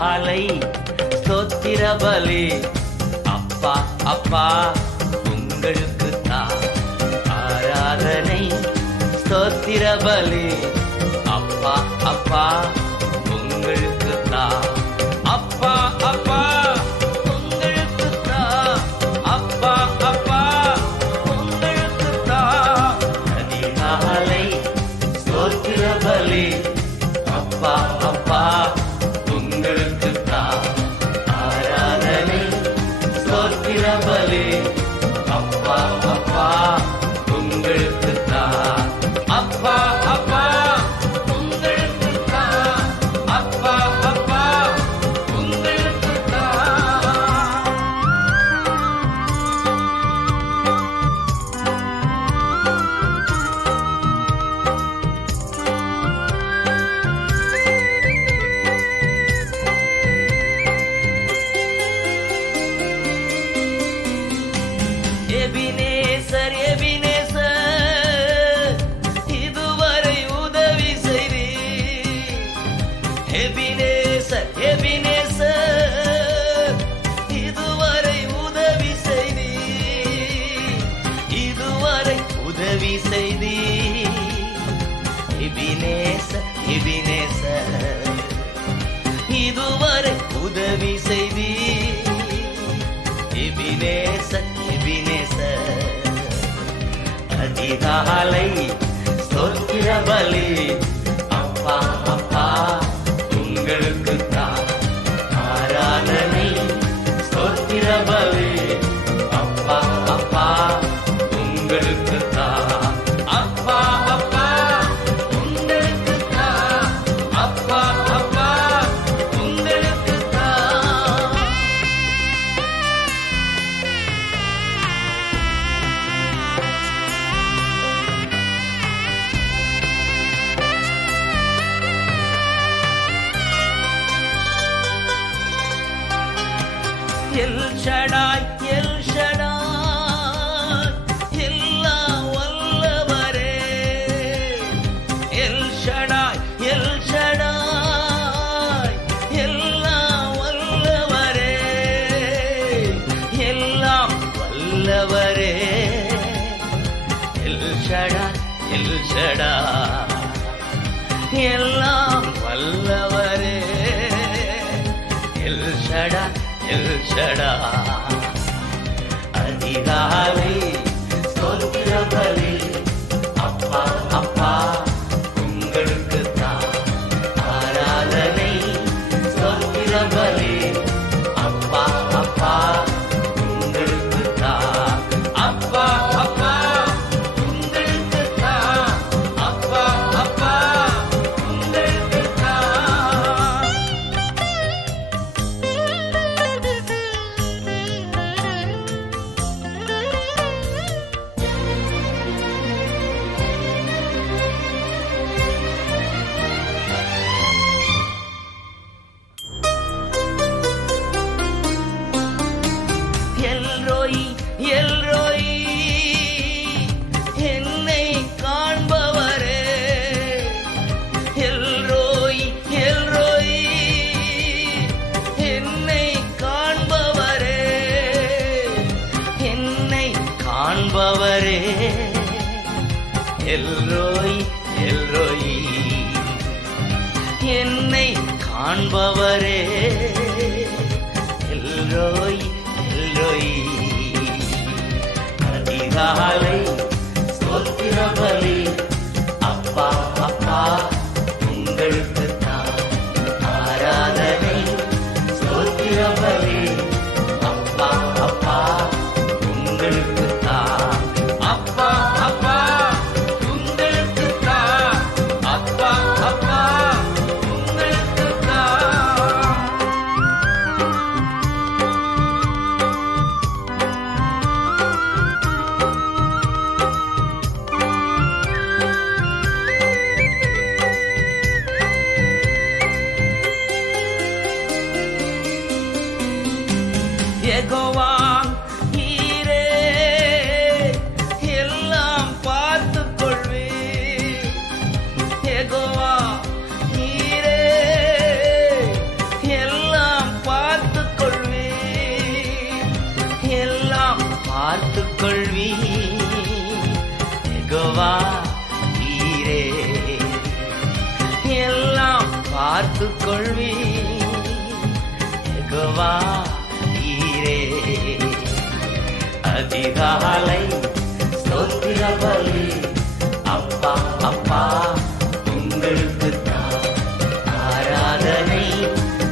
அதிகாலை ஸ்தோத்திர பலி அப்பா அப்பா உங்களுக்கு தான் ஆராதனை ஸ்தோத்திர பலி அப்பா அப்பா உங்களுக்கு தான் அப்பா அப்பா உங்களுக்கு தான் அப்பா அப்பா உங்களுக்கு தான் அதிகாலை ஸ்தோத்திர பலி அப்பா அப்பா உங்களுக்கு தான் ஆராதனை ஸ்தோத்திர பலி அப்பா அப்பா உங்களுக்கு தான் அப்பா அப்பா உங்களுக்கு தான் அப்பா அப்பா உங்களுக்கு தான். எபினேசர் எபினேசர் இதுவரை உதவி செய்தீர். எபினேசர் எபினேசர் இதுவரை உதவி செய்தீர். இதுவரை உதவி செய்தீர். எபினேசர் எபினேசர் இதுவரை உதவி செய்தீர். எபினேசர் எபினேசர் அதிகாலை ஸ்தோத்திர பலி அப்பா அப்பா உங்களுக்கு தான் ஆராதனை ஸ்தோத்திர பலி அப்பா அப்பா உங்களுக்கு தான் அப்பா அப்பா உங்களுக்கு தான் அப்பா அப்பா உங்களுக்கு தான். எல் ஷடாய் எல் ஷடாய் எல்லாம் வல்லவரே. எல் ஷடாய் எல் ஷடாய் எல்லாம் வல்லவரே. எல்லாம் வல்லவரே. எல் ஷடாய் எல் ஷடாய் எல்லாம் வல்லவரே. எல் ஷடாய் எல் ஷடாய் அதிகாலை ஸ்தோத்திர பலி அப்பா அப்பா உங்களுக்கு தான் ஆராதனை ஸ்தோத்திர பலி அப்பா அப்பா உங்களுக்கு தான் அப்பா அப்பா உங்களுக்கு தான் அப்பா அப்பா உங்களுக்கு தான். எல்ரோயி எல்ரோயி என்னை காண்பவரே. எல்ரோயி எல்ரோயி என்னை காண்பவரே. என்னை காண்பவரே. எல்ரோயி எல்ரோயி என்னை காண்பவரே. எல்ரோயி எல்ரோயி அதிகாலை ஸ்தோத்திர பலி அப்பா அப்பா உங்களுக்கு தான் ஆராதனை ஸ்தோத்திர பலி அப்பா அப்பா உங்களுக்கு தான் அப்பா அப்பா உங்களுக்கு தான் அப்பா அப்பா உங்களுக்கு தான். கொள்வி யெகோவா ஈரே எல்லாம் பார்த்து கொள்வி யெகோவா ஈரே அதிகாலை ஸ்தோத்திர பலி அப்பா அப்பா உங்களுக்கு தான் ஆராதனை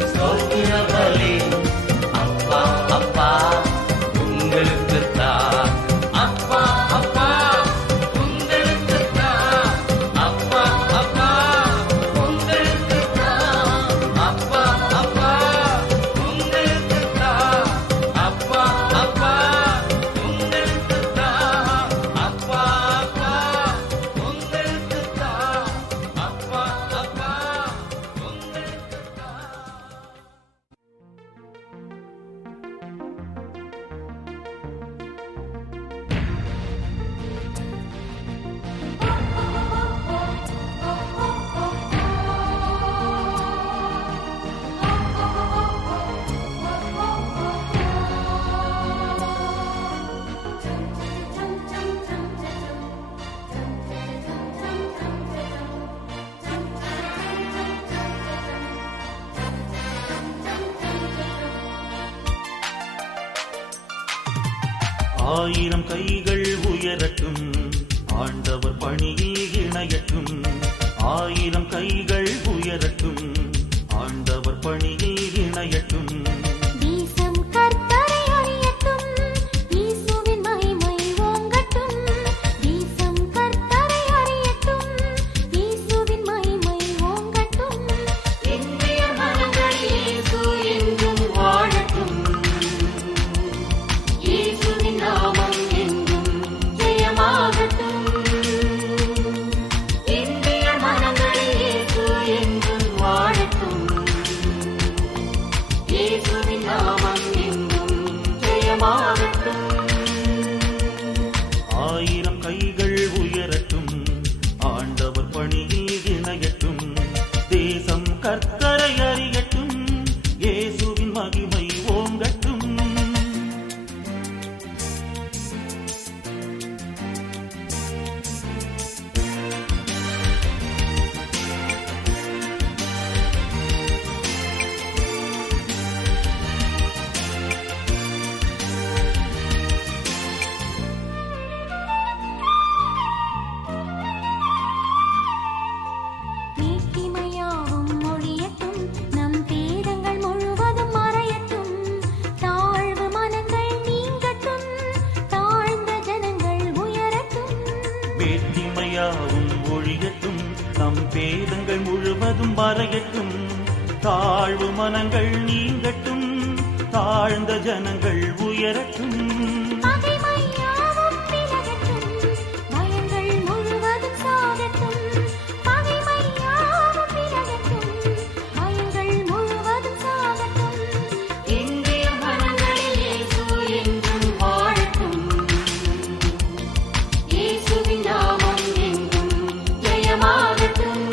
ஸ்தோத்திர பலி அப்பா அப்பா உங்களுக்கு தான் அப்பா அப்பா உங்களுக்கு தான் அப்பா அப்பா உங்களுக்கு தான் அப்பா அப்பா உங்களுக்கு தான் அப்பா அப்பா உங்களுக்கு தான் அப்பா அப்பா உங்களுக்கு தான் அப்பா அப்பா உங்களுக்கு தான். ஆயிரம் கைகள் உயரட்டும் ஆண்டவர் பணியில் இணையட்டும் ஆயிரம் கைகள் உயரட்டும் ஆண்டவர் பணியில் இணையட்டும் தேசம் கர்த்தரை அறியட்டும் இயேசுவின் மகிமை ஓங்கட்டும் தேசம் கர்த்தரை அறியட்டும் இயேசுவின் மகிமை ஓங்கட்டும் இந்திய மனங்கள் இயேசு என்றும் வாழட்டும் இயேசுவின் நாமம் என்றும் ஜெயமாகட்டும் இந்திய மனங்கள் இயேசு என்றும் வாழட்டும் இயேசுவின் நாமம் என்றும் ஜெயமாகட்டும் ஆயிரம் கைகள் உயரட்டும் ஆண்டவர் பணியில் இணையட்டும் தேசம் கர்த்தரை அறியட்டும் இயேசுவின் மகிமை ஓங்கட்டும் நீட்டிமையாவும் மொழியட்டும் நம் பேதங்கள் முழுவதும் மறையட்டும் தாழ்வு மனங்கள் நீங்கட்டும் தாழ்ந்த ஜனங்கள் உயரட்டும் வேற்றுமையாவும் ஒழியட்டும் நம் பேதங்கள் முழுவதும் மறையட்டும் தாழ்வு மனங்கள் நீங்கட்டும் தாழ்ந்த ஜனங்கள் உயரட்டும் பகைமையாவும் விலகட்டும் பயங்கள் முழுவதும் சாகட்டும் பகைமையாவும் விலகட்டும் பயங்கள் முழுவதும் சாகட்டும் இந்திய மனங்களில் இயேசு என்றும் வாழட்டும் இயேசுவின் நாமம் என்றும் ஜெயமாகட்டும்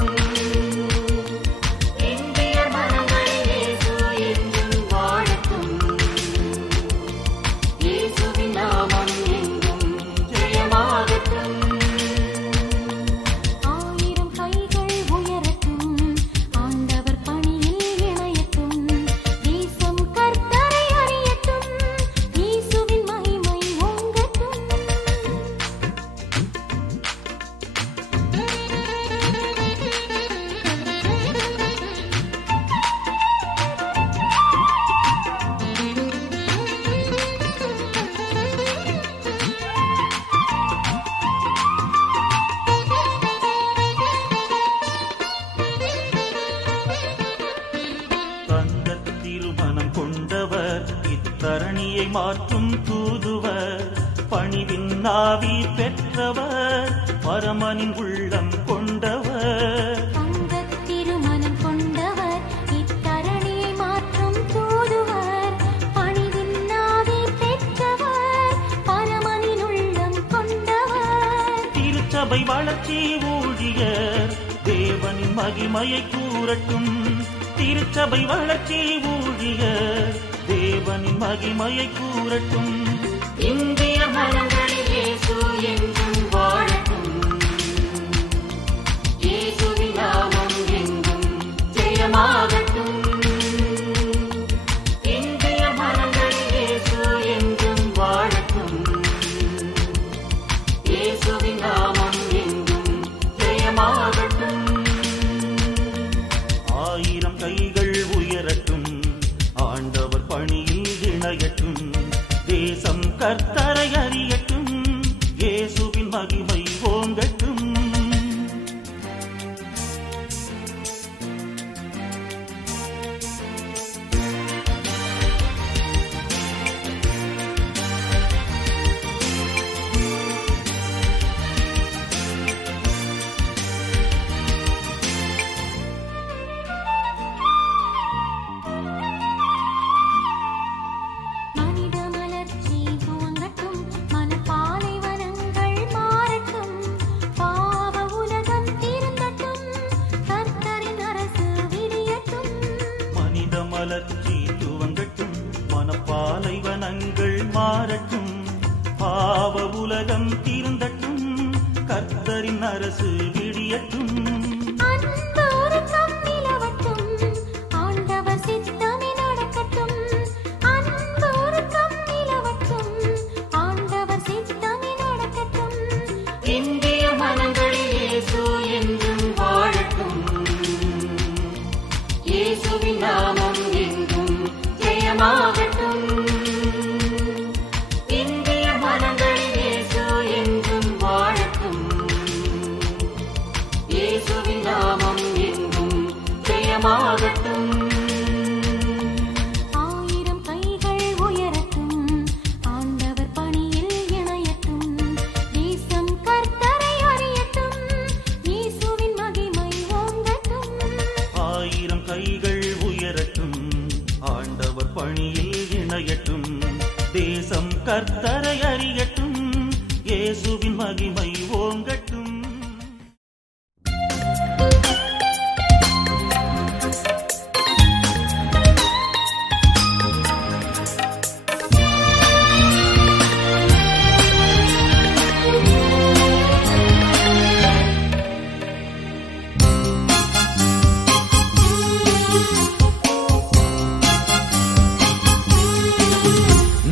இந்திய மனங்களில் இயேசு என்றும் வாழட்டும் இயேசுவின் நாமம் என்றும் ஜெயமாகட்டும் ஆயிரம் கைகள் உயரட்டும் ஆண்டவர் பணியில் இணையட்டும் தேசம் கர்த்தரை அறியட்டும் இயேசுவின் மகிமை ஓங்கட்டும் தங்கத் திருமணம் கொண்டவர் இத்தரணியை மாற்றும் தூதுவர் பணிவின் நாவி பெற்றவர் பரமனின் உள்ளம் கொண்டவர் தங்கத் திருமணம் கொண்டவர் இத்தரணியை மாற்றும் தூதுவர் பணிவின் நாவி பெற்றவர் பரமனின் உள்ளம் கொண்டவர் திருச்சபை வளர்ச்சி ஊழியர் தேவனின் மகிமையை கூறட்டும் திருச்சபை வளர்ச்சி ஊழியர் தேவனின் மகிமையை கூறட்டும் இந்திய மனங்கள் மகிமை ஓங்கட்டும். மனித மலர்ச்சி துவங்கட்டும், மனப்பாலைவனங்கள் மாறட்டும், பாவ உலகம் தீர்ந்தட்டும், கர்த்தரின் அரசு விடியட்டும். மனித மலர்ச்சி துவங்கட்டும், மனப்பாலைவனங்கள் மாறட்டும், பாவ உலகம் தீர்ந்தட்டும், கர்த்தரின் அரசு விடியட்டும். அன்பு உறக்கம் நிலவட்டும், ஆண்டவர் சித்தமே நடக்கட்டும். அன்பு உறக்கம் நிலவட்டும், ஆண்டவர் சித்தமே நடக்கட்டும். இந்திய மனங்களில் இயேசு என்றும் வாழட்டும். இயேசுவின் நாமம் எங்கும் ஜெயமாகட்டும். இந்திய மனங்களில் இயேசு என்றும் வாழட்டும். இயேசுவின் நாமம் எங்கும் ஜெயமாகட்டும். ஆயிரம் கைகள் உயரட்டும், ஆண்டவர் பணியில் இணையட்டும், தேசம் கர்த்தரை அறியட்டும், இயேசுவின் மகிமை ஓங்கட்டும். ஆயிரம் கைகள் உயரட்டும், ஆண்டவர் பணியில் இணையட்டும், தேசம் கர்த்தரை அறியட்டும், இயேசுவின் மகிமை ஓங்கட்டும்.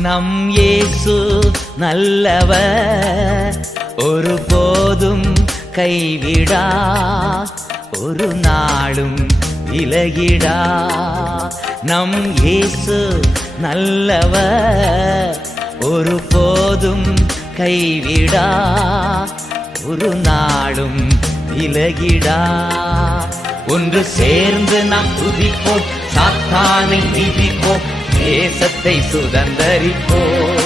நம் இயேசு நல்லவர், ஒருபோதும் கைவிடா, ஒரு நாளும் விலகிடா. நம் இயேசு நல்லவர், ஒருபோதும் கைவிடா, ஒரு நாளும் விலகிடா. ஒன்று சேர்ந்து நாம் துதிப்போம், சாத்தானை மிதிப்போம், தேசத்தை சுதந்தரிப்போம்.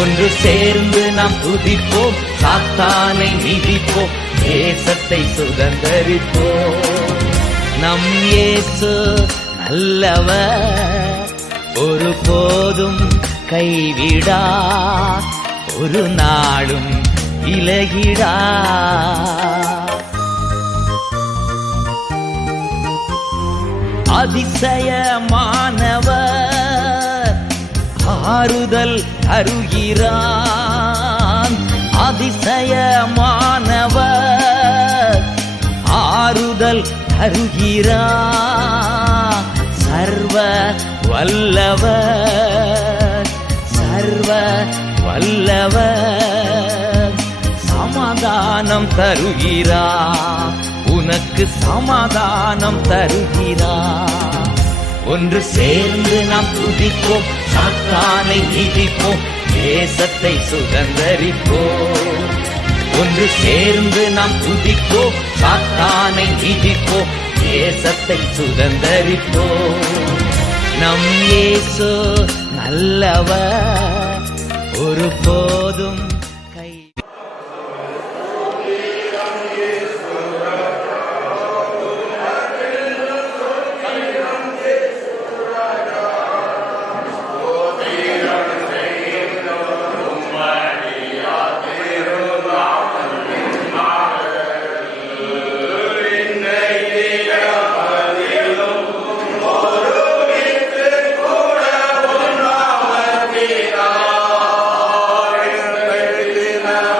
ஒன்று சேர்ந்து நாம் துதிப்போம், சாத்தானை மிதிப்போம், தேசத்தை சுதந்தரிப்போம். நம் இயேசு நல்லவர், ஒருபோதும் கைவிடா, ஒரு நாளும் விலகிடா. அதிசயமானவர் ஆறுதல் தருகிறான். அதிசயமானவர் ஆறுதல் தருகிறான். சர்வ வல்லவர், சர்வ வல்லவர் சமாதானம் தருகிறார், உனக்கு சமாதானம் தருகிறார். ஒன்று சேர்ந்து நாம் துதிப்போம், சாத்தானை மிதிப்போம், தேசத்தை சுதந்தரிப்போம். ஒன்று சேர்ந்து நாம் துதிப்போம், சாத்தானை மிதிப்போம், தேசத்தை சுதந்தரிப்போம். நம் இயேசு நல்லவர், ஒருபோதும் Krishna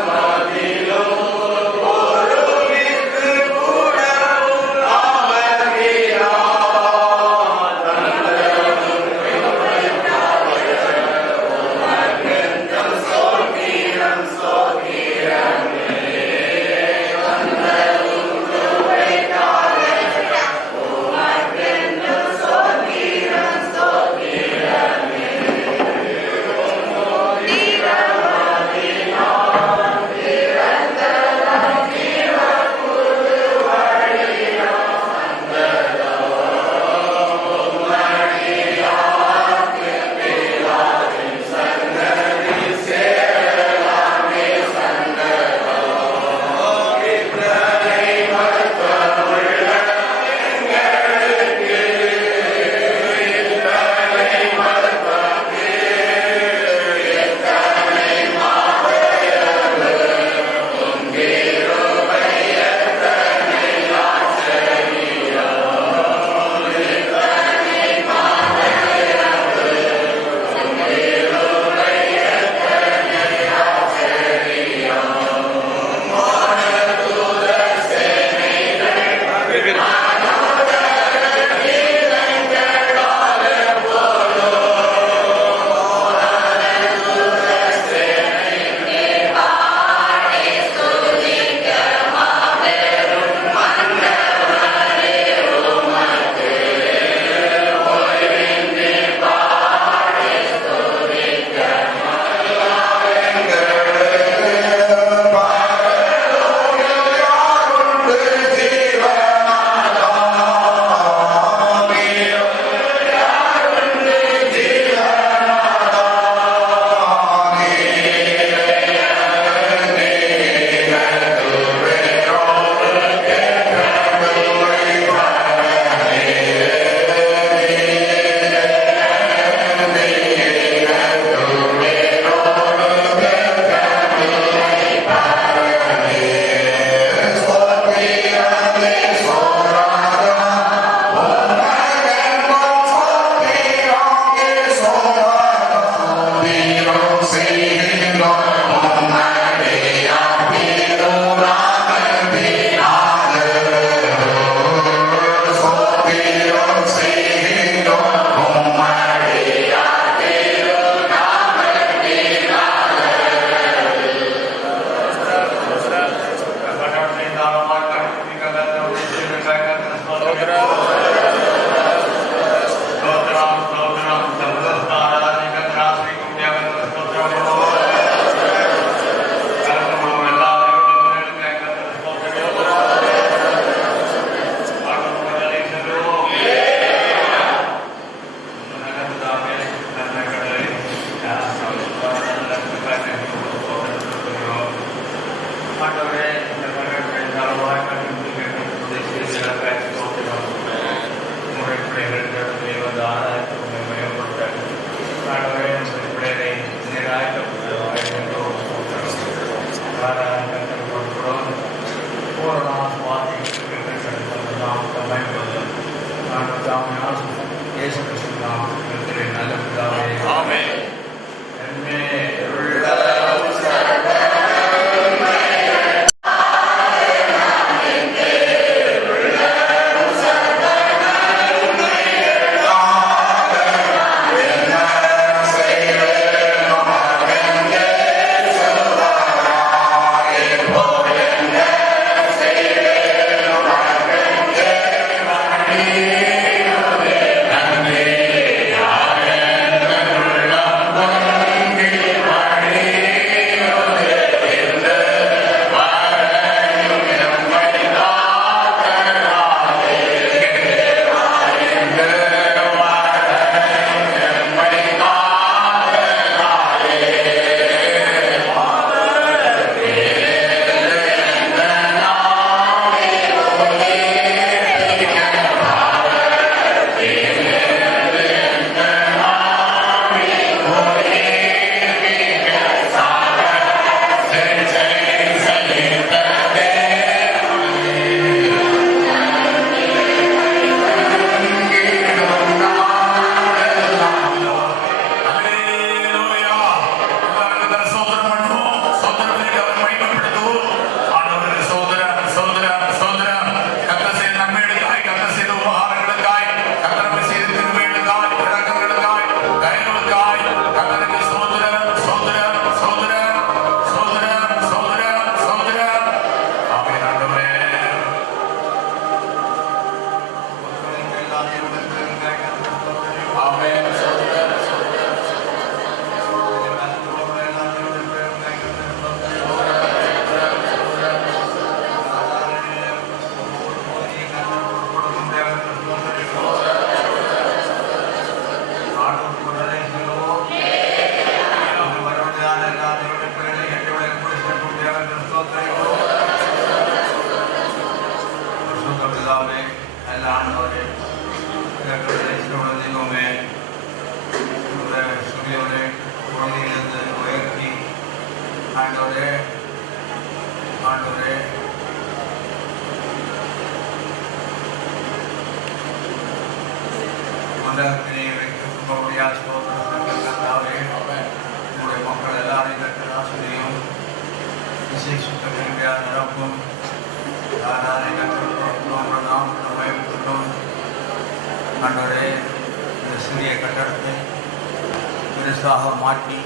மாற்றி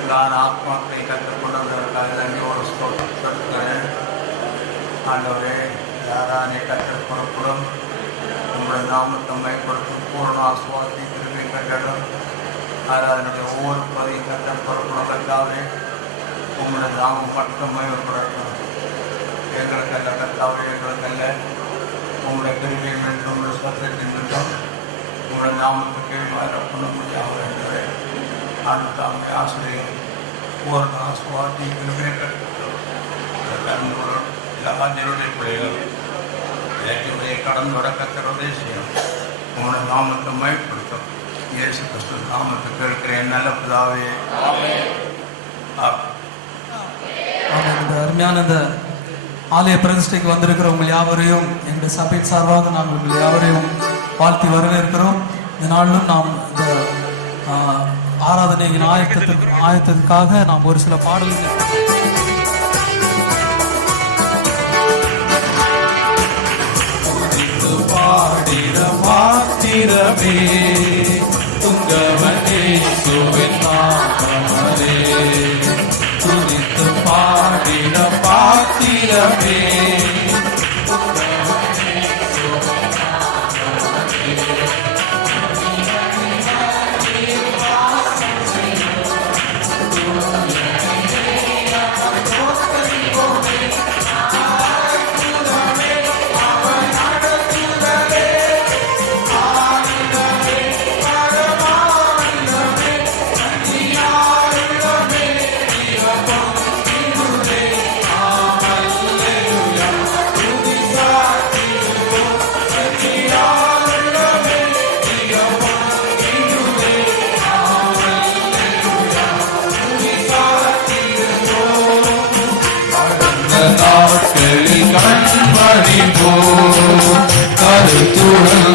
எல்லார் ஆத்மாக்களை கற்றுக்கொண்டதற்காக நன்றியோடு ஸ்தோத்திரப்படுத்துகிறேன். ஆண்டவரே, யாரானே கற்றுக்கொள்ளப்படும் உங்களுடைய நாமத்தை மைப்படுத்தும் பூர்ண ஆசுவாசி திரும்பி கட்டடம் அதனுடைய ஒவ்வொரு பதியும் கற்றுக்கொள்ளப்படவே உங்களுடைய நாமம் மட்டும் மைப்படட்டும். எங்களுக்கல்ல கத்தாவே, எங்களுக்கல்ல உங்களுடைய பெருமை வேண்டும், உங்களுடைய சத்தியத்தின் வேண்டும் உங்களுடைய நாமத்துக்கு பண்ண முடியாது என்பதை ஆண்டு ஆசிரியர் பூர்ண ஆசுவாசி திரும்பி கட்டப்படும். எல்லாருடைய பிள்ளைகள் என்னுடைய கடன் தொடக்கத்தினுடைய செய்யும் உங்களுடைய நாமத்தை மைப்படுத்தும். இயேசு கிறிஸ்து நாமத்தை கேட்கிறேன் நல்ல பிதாவே. இந்த அருமையான இந்த ஆலய பிரதிஷ்டைக்கு வந்திருக்கிற உங்கள் யாவரையும் எங்கள் சபையின் சார்பாக நாங்கள் உங்கள் யாவரையும் வாழ்த்தி வரவேற்கிறோம். இந்த நாளிலும் நாம் இந்த ஆராதனையின் ஆயத்தத்துக்காக நாம் ஒரு சில பாடல்கள் பாடிட மாத்திரமே துங்கவனே சுவிநாதனே துதித்து பாடிட பாத்திரமே நாட்களில் கண்மணி போ கருத்துடன்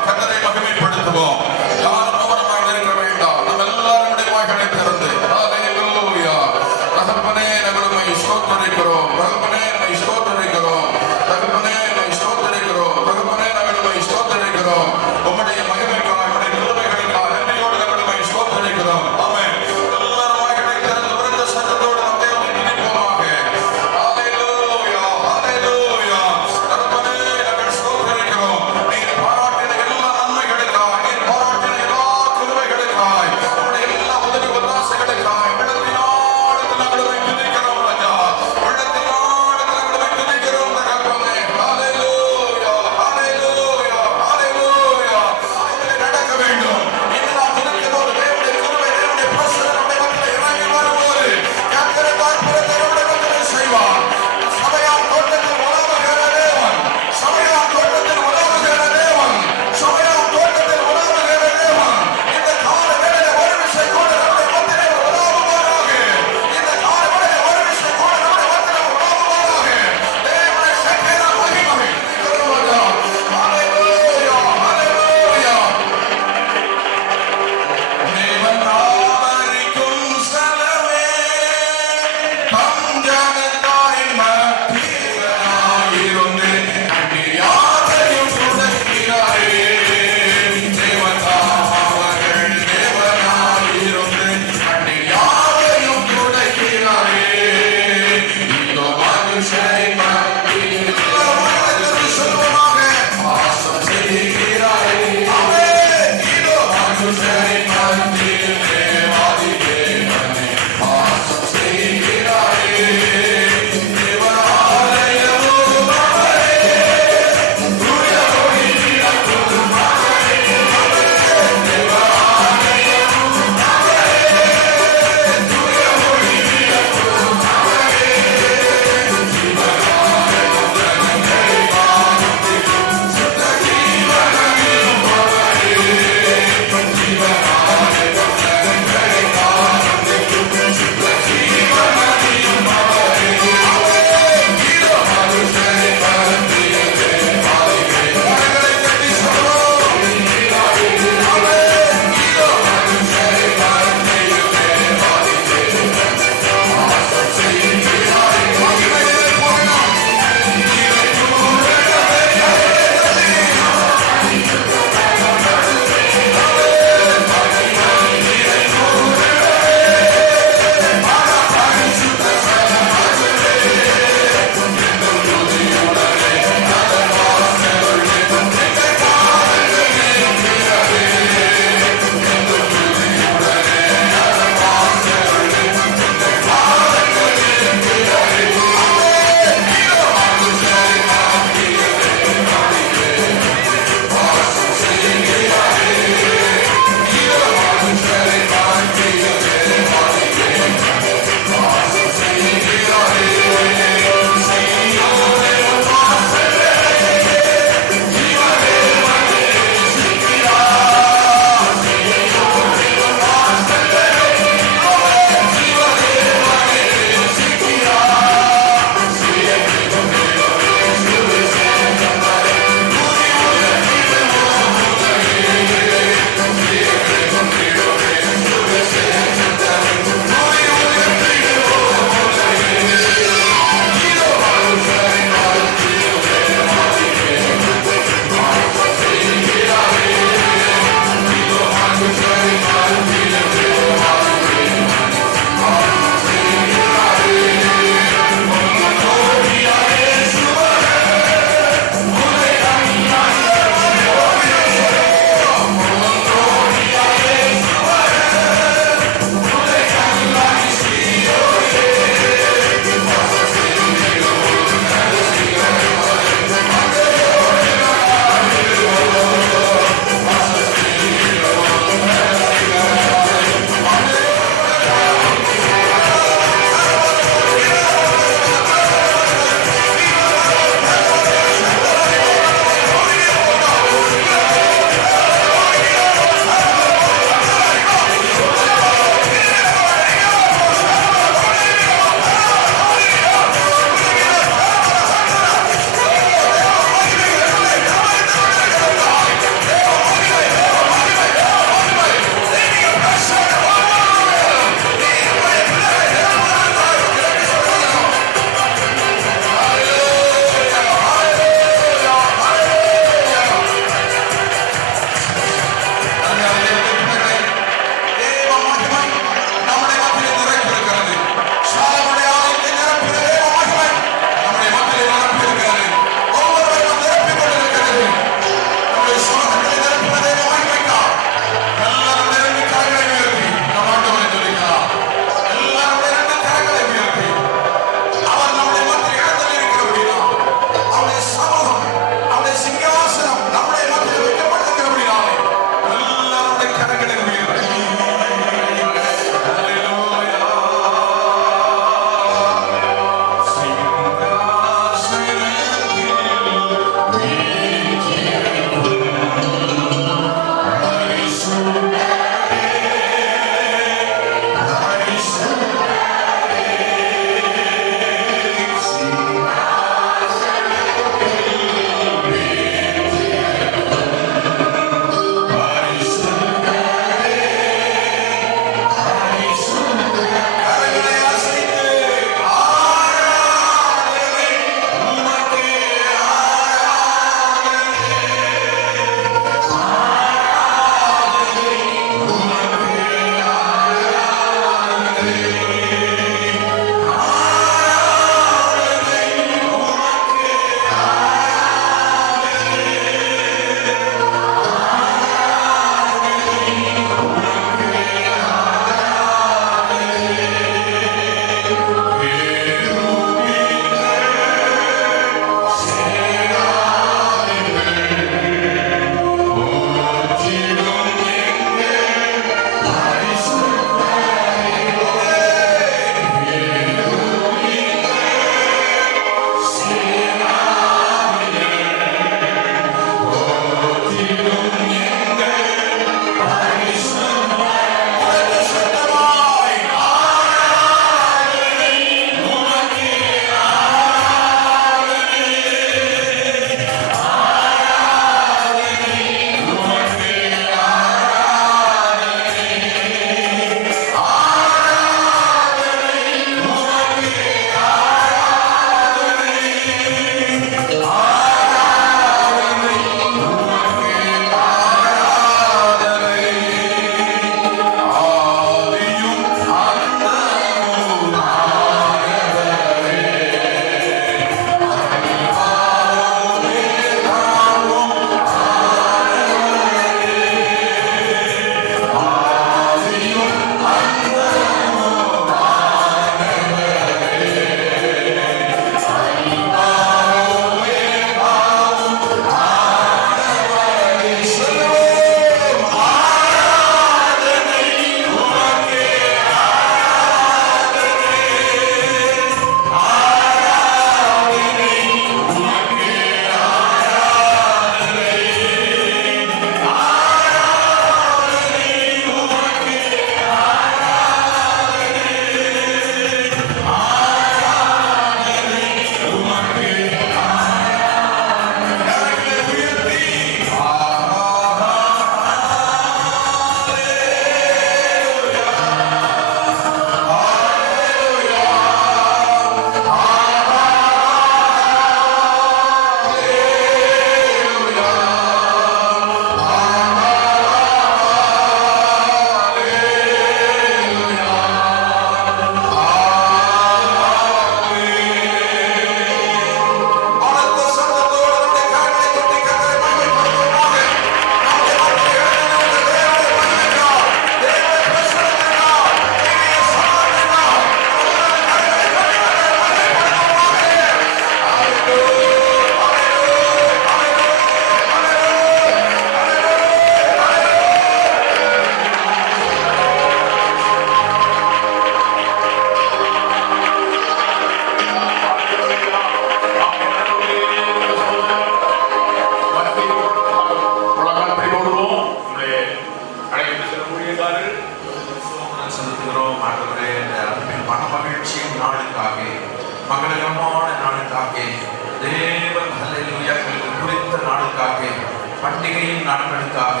வருகையின் நாட்களுக்காக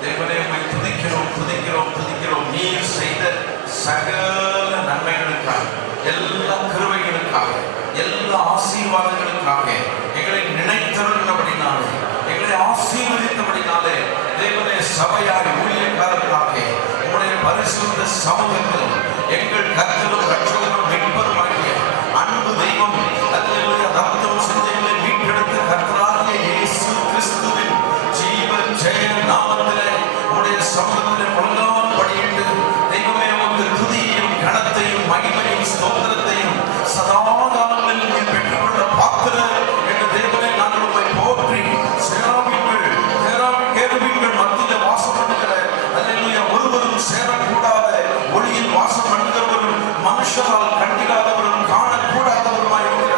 தேவனே உம்மை துதிக்கிறோம் துதிக்கிறோம் துதிக்கிறோம். நீர் செய்த சகல நன்மைகளுக்காக, எல்லா கிருபைகளுக்காக, எல்லா ஆசீர்வாதங்களுக்காக, எங்களை நினைத்தவர்களபடினாலே, எங்களை ஆசீர்வதித்தபடினாலே தேவனே சபையாய் ஊழியக்காரர்களாக உம்முடைய பரிசுத்த சமூகத்தில் எங்கள் கர்த்தரும் ரட்சகரும் மீட்பருமாகிய அன்பு தெய்வம் அல்லேலூயா ரத்தம் சிந்தைகளை மீட்டெடுத்த கர்த்தராகிய இயேசு கிறிஸ்துவின் ஜீவ ஜெய நாமத்திலே உம்முடைய சமூகத்திலே முழங்கால் படியிட்டு தெய்வமே உமக்கு துதியையும் கனத்தையும் மகிமையும் ஸ்தோத்திரத்தையும் சதா காலங்களில் நீர் பெற்றுக்கொள்ள பாத்திரர் என்று தேவனே நாங்கள் உம்மை போற்றி கேருபீன்கள் மத்தியிலே வாசம் பண்ணுகிற அல்லேலூயா ஒருவரும் சேரக்கூடாத ஒளியில் வாசம் பண்ணுகிறவரும் மனுஷரால் கண்டிராதவரும் காணக்கூடாதவருமாய் இருக்கிற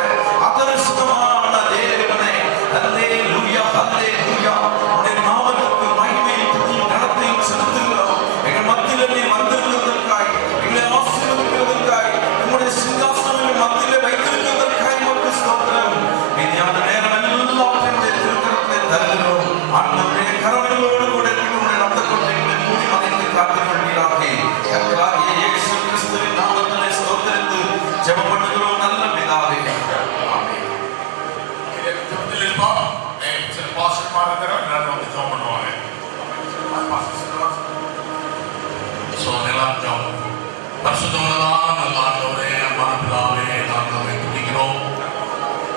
அதரிசனமான தேவனே அல்லேலூயா அல்லேலூயா உம்முடைய நாமத்துக்கு மகிமையும் துதியும் கனத்தையும் செலுத்துகிறோம். எங்கள் மத்தியிலே நீர் வந்திருக்கிறதற்காய், எங்களை ஆசீர்வதிக்கிறதற்காய், உம்முடைய சிங்காசனங்கள் மத்தியிலே வைத்திருக்கிறதற்காய் உமக்கு ஸ்தோத்திரம். மீதியான நேரம் எல்லாம் உம்முடைய திருக்கரத்திலே தருகிறோம். ஆண்டவருடைய கரங்களோடு கூட உம்முடைய ரத்த கொட்டைகளை மூடி மறைத்து காத்துக் கொள்வீராக. கர்த்தராகிய இயேசு கிறிஸ்துவின் நாமத்திலே ஸ்தோத்திரித்து ஜெபம் பண்ணுகிறோம் நல்ல பிதாவே. ஆமென்.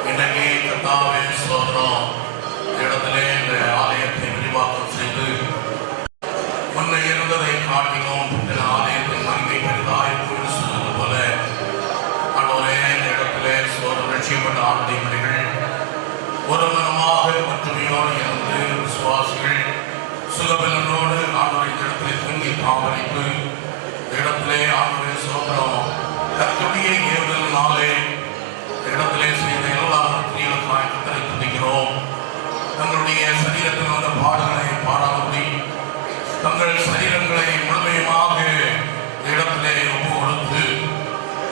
இன்றைக்கு கர்த்தாவே ஸ்தோத்திரம். இடத்திலே இந்த ஆலயத்தை விரிவாக்கம் செய்து முன்ன இருந்ததை காட்டினோம். இந்த ஆலயத்தின் மகிமை பெரிதாய் சொன்னது போல ஆண்டவரே இந்த இடத்திலே சோதனை ரட்சிக்கப்பட்ட ஆண்டை பிள்ளைகள் ஒரு மனமாக ஒற்றுமையோடு இருந்து விசுவாசிகள் சுலபலனோடு ஆண்டவரை இடத்திலே தங்கி காவலித்து இடத்திலே ஆண்டவரை சோதனம் கர்த்தருடைய ஏவுதலினாலே இடத்திலே செய்த எல்லா கிரியைகளுக்காய் கர்த்தரை துதிக்கிறோம். தங்களுடைய சரீரத்தில் வந்த பாடுகளை பாராதபடி தங்கள் சரீரங்களை முழுமையுமாக இடத்திலே ஒப்பு கொடுத்து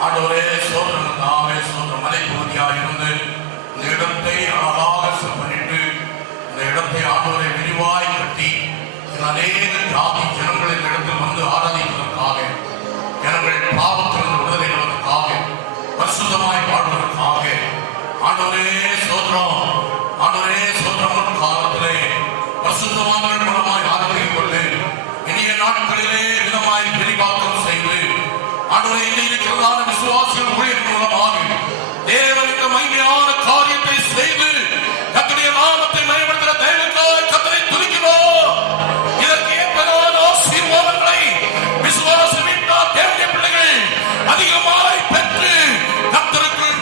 ஆண்டவரே சோதரனுக்காக சோதர மலைப்பகுதியாக இருந்து இந்த இடத்தை அழகாக செப்பனிட்டு இந்த இடத்தை ஆண்டவரை விரிவாய் கட்டி அநேக ஜாதி ஜனங்கள் இந்த இடத்தில் வந்து ஆராதிப்பதற்காக, ஜனங்கள் பாவத்திலிருந்து விடுதலை பெறுவதற்காக, பரிசுத்தமாய் வாழ்வதற்காக ஆண்டவரே சோதரம் ஆண்டவரே சோதரம் காலத்திலே பரிசுத்தவான்கள் மூலமாய் ஆராதித்துக் கொண்டு இனிய நாட்களிலே விதமாய் விரிவாக்கம் செய்து ஆண்டவரே இருக்கிறதான விசுவாசிகள் ஊழியர் மூலமாக தேவன் இந்த மகிமையான காரியத்தை செய்து கர்த்தருடைய நாமத்தை மகிமைப்படுத்துகிற தேவனுக்காய் கர்த்தரை துதிக்கிறோம். இதற்கு ஏற்பதான ஆசீர்வாதங்களை விசுவாசமிட்டா தேவனுடைய பிள்ளைகள் அதிகமாய் பெற்று கர்த்தருக்குள்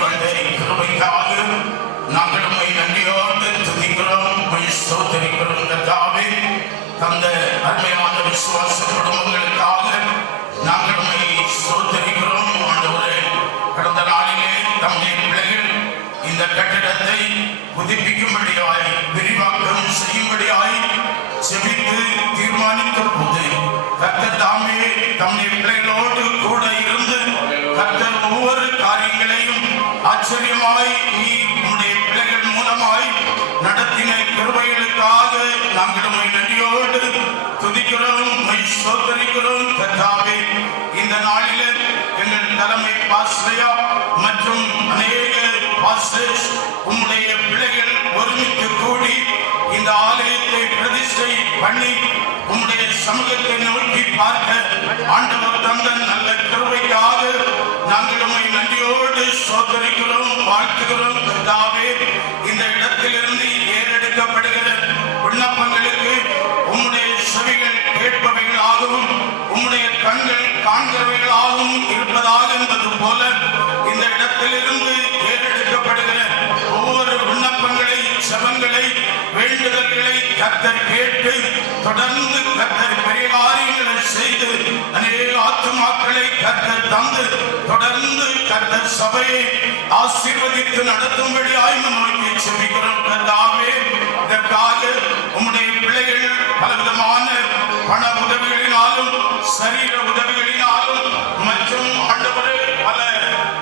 கிருபைக்காக நாங்கள் உம்மை நன்றியோடு துதிக்கிறோம், உம்மை ஸ்தோத்திரிக்கிறோம். கர்த்தாவே தந்த அருமையான விசுவாச குடும்பங்களுக்காக நாங்கள் உம்மை ஸ்தோத்திரிக்கிறோம். ஆண்டவரே கடந்த நாளிலே தம்முடைய பிள்ளைகள் இந்த கட்டிடத்தை புதுப்பிக்கும்படியாய் விரிவாக்கம் செய்யும்படியாய் செபித்து தீர்மானித்த போது கர்த்தர் தாமே தம்முடைய பிள்ளைகளோடு கூட இருந்து கர்த்தர் ஒவ்வொரு காரியங்களையும் ஆச்சரியமாய் உம்முடைய பிள்ளைகள் மூலமாய் நடத்தின கிருபைகளுக்காக நாங்கள் உம்மை நன்றியோடு துதிக்கிறோம், உம்மை ஸ்தோத்திரிக்கிறோம். கர்த்தாவே இந்த நாளிலே எங்கள் தலைமை பாஸ்ரையா மற்றும் அநேக பாஸ்டர்ஸ் உம்முடைய பிள்ளைகள் ஒருமித்து கூடி இந்த ஆலயத்தை பிரதிஷ்டை பண்ணி உம்முடைய சமூகத்தை நோக்கி பார்க்க ஆண்டவர் தந்த நல்ல கிருபைக்காக நாங்கள் உம்மை நன்றியோடு ஸ்தோத்திரிக்கிறோம், வாழ்த்துகிறோம். கர்த்தாவே இந்த இடத்திலிருந்து ஏறெடுக்கப்படுகிற விண்ணப்பங்களுக்கு உம்முடைய செவிகள் கேட்பவைகளாகவும் உம்முடைய கண்கள் காண்கிறவைகளாகவும் இருப்பதாக என்பது போல இந்த இடத்திலிருந்து ஏறெடுக்கப்படுகிற ஒவ்வொரு விண்ணப்பங்களை, செபங்களை, வேண்டுதல்களை கர்த்தர் கேட்டு தொடர்ந்து கர்த்தர் பெரிய காரியங்களை செய்து அநேக ஆத்துமாக்களை கர்த்தர் தந்து தொடர்ந்து கர்த்தர் சபையை ஆசீர்வதித்து நடத்தும்படி ஆய்வு நோக்கி செபிக்கிறோம். கர்த்தாவே இதற்காக உம்முடைய பிள்ளைகள் பலவிதமான பண உதவிகளினாலும் சரீர உதவிகளினாலும் மற்றும் ஆண்டவரே பல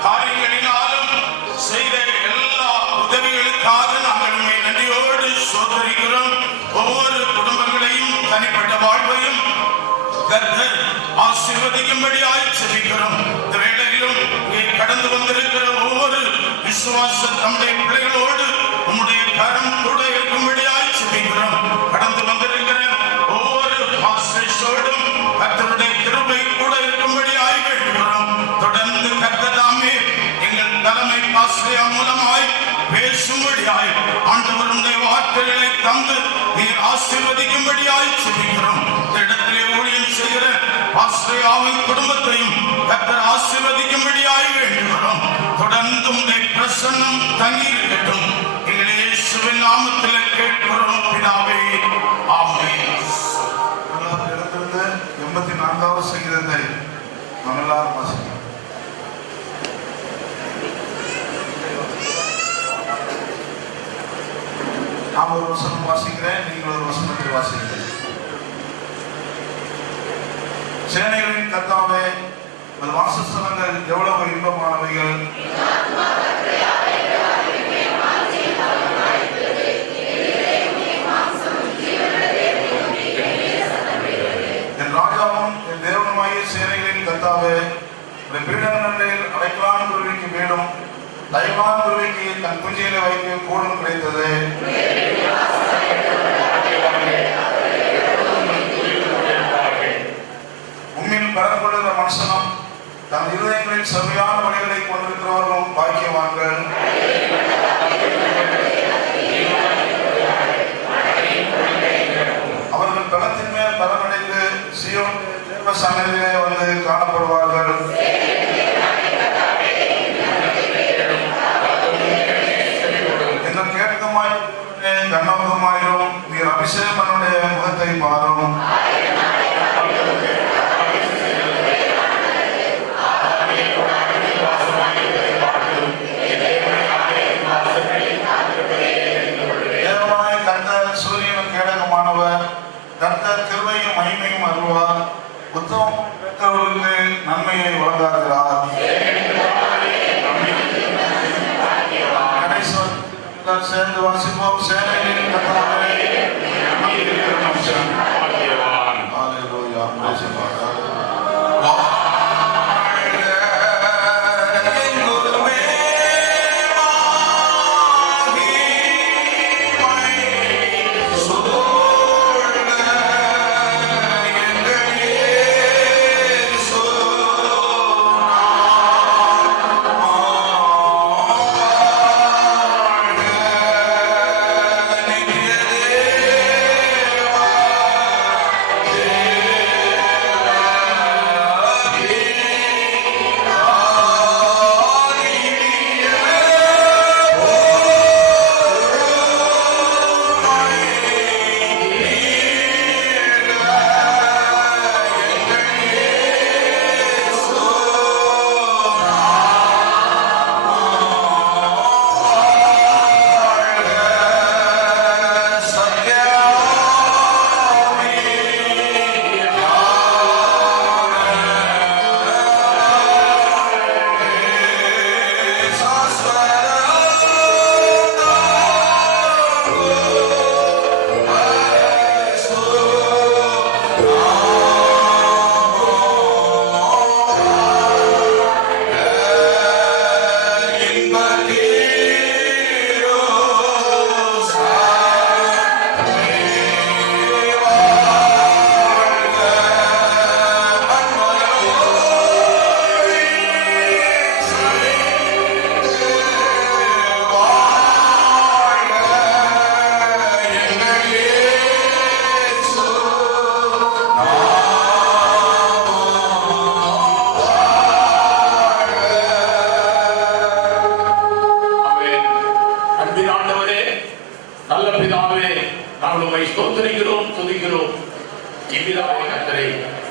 காரியங்களினாலும் செய்த எல்லா உதவிகளுக்காக நாங்கள் உம்மை நன்றியோடு ஸ்தோத்திரிக்கிறோம். ஒவ்வொரு கர்த்தர் ஆசீர்வதிக்கும்படியாய் ஜெபிக்கிறோம். இந்த வேளையிலும் இங்கே கடந்து வந்திருக்கிற ஒவ்வொரு விசுவாச தம்முடைய பிள்ளைகளோடு உம்முடைய கரம் கூட இருக்கும்படியாய் ஜெபிக்கிறோம். கடந்து வந்திருக்கிற ஒவ்வொரு பாஸ்டர்ஸோடும் கர்த்தருடைய கிருபை கூட இருக்கும்படியாய் வேண்டுகிறோம். தொடர்ந்து கர்த்தர் தாமே எங்கள் தலைமை பாஸ்டர் மூலமாய் பேசும்படியாய் ஆண்டவருடைய வார்த்தைகளை தந்து நீர் ஆசீர்வதிக்கும்படியாய் ஜெபிக்கிறோம். இந்த இடத்திலே ஊழியம் செய்கிற பாஸ்டர் குடும்பத்தையும் கர்த்தர் ஆசீர்வதிக்கும்படியாய் வேண்டுகிறோம். தொடர்ந்து உம்முடைய பிரசன்னம் தங்கி இருக்கட்டும். எங்கள் இயேசுவின் நாமத்தில் கேட்கிறோம் பிதாவே, ஆமென். 84வது சங்கீதத்தை நாம் எல்லாரும் வாசிக்கிறோம். நான் ஒரு வசனம் வாசிக்கிறேன், நீங்கள் ஒரு வசனத்தை வாசிக்கிறேன். சேனைகளின் கர்த்தாவே, உமது வாசஸ்தலங்கள் எவ்வளவு இன்பமானவைகள். என் ராஜாவும் என் தேவனுமாகிய சேனைகளின் கர்த்தாவே, உடைய பீடங்களில் அடைக்கலான் குருவிக்கு வீடும் தைவான் குருவிக்கு தன் குஞ்சியிலே வைக்க கூடும் கிடைத்தது. உம்மில் பெறப்படுகிற மனுஷனும் தன் இருதயங்களில் செவ்வையான வழிகளை கொண்டிருக்கிறவர்களும் பாக்கியவான்கள். அவர்கள் பலத்தின் மேல் பலமடைந்து சீயோன் தேவ சன்னதியிலே வந்து காணப்படுவார்கள். எங்கள் கேட்கமாய் கண்ணோக்கமாயிரும் நீர் அபிஷேகனுடைய முகத்தை பாரும். தேவனாய் கர்த்தர் சூரியனும் கேடகமானவர். கர்த்தர் கிருபையும் மகிமையும் அருள்வார். உத்தமம் பெற்றவர்களுக்கு நன்மையை வழங்காகிறார். சேர்ந்து வாசிப்போம். சேனைகளின் கர்த்தாவே, இருக்கிற மனுஷன் ஹல்லேலூயா. praise the Lord.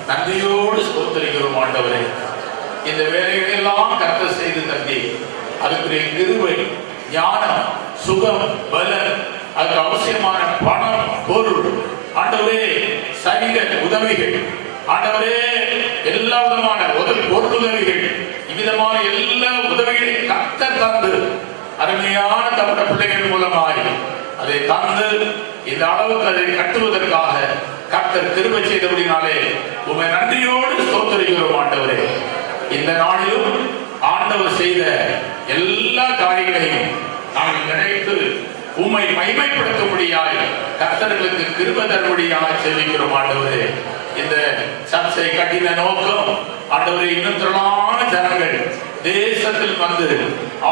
நன்றியோடு ஸ்தோத்திரிக்கிறோம் ஆண்டவரே. இந்த வேலைகளை எல்லாம் கர்த்தர் செய்து தந்தி அதுக்குரிய கிருபை, ஞானம், சுகம், பலன், அதுக்கு அவசியமான பணம், பொருள், ஆண்டவரே சரீர உதவிகள், ஆண்டவரே எல்லா விதமான பொருளுதவிகள், இவ்விதமான எல்லா உதவிகளையும் கர்த்தர் தந்து அருமையான தம்முடைய பிள்ளைகள் மூலமாய் அதை தந்து இந்த அளவுக்கு அதை கட்டுவதற்காக கர்த்தர் கிருபை செய்தபடினாலே உம்மை நன்றியோடு ஸ்தோத்திரிக்கிறோம் ஆண்டவரே. இந்த நாளிலும் ஆண்டவர் செய்த எல்லா காரியங்களையும் நாங்கள் நினைத்து உம்மை மகிமைப்படுத்தும்படியாய் கர்த்தர்களுக்கு கிருபை தரும்படியாக செபிக்கிறோம் ஆண்டவரே. இந்த சர்ச்சை கட்டின நோக்கம் ஆண்டவரே, இன்னும் திரளான ஜனங்கள் தேசத்தில் வந்து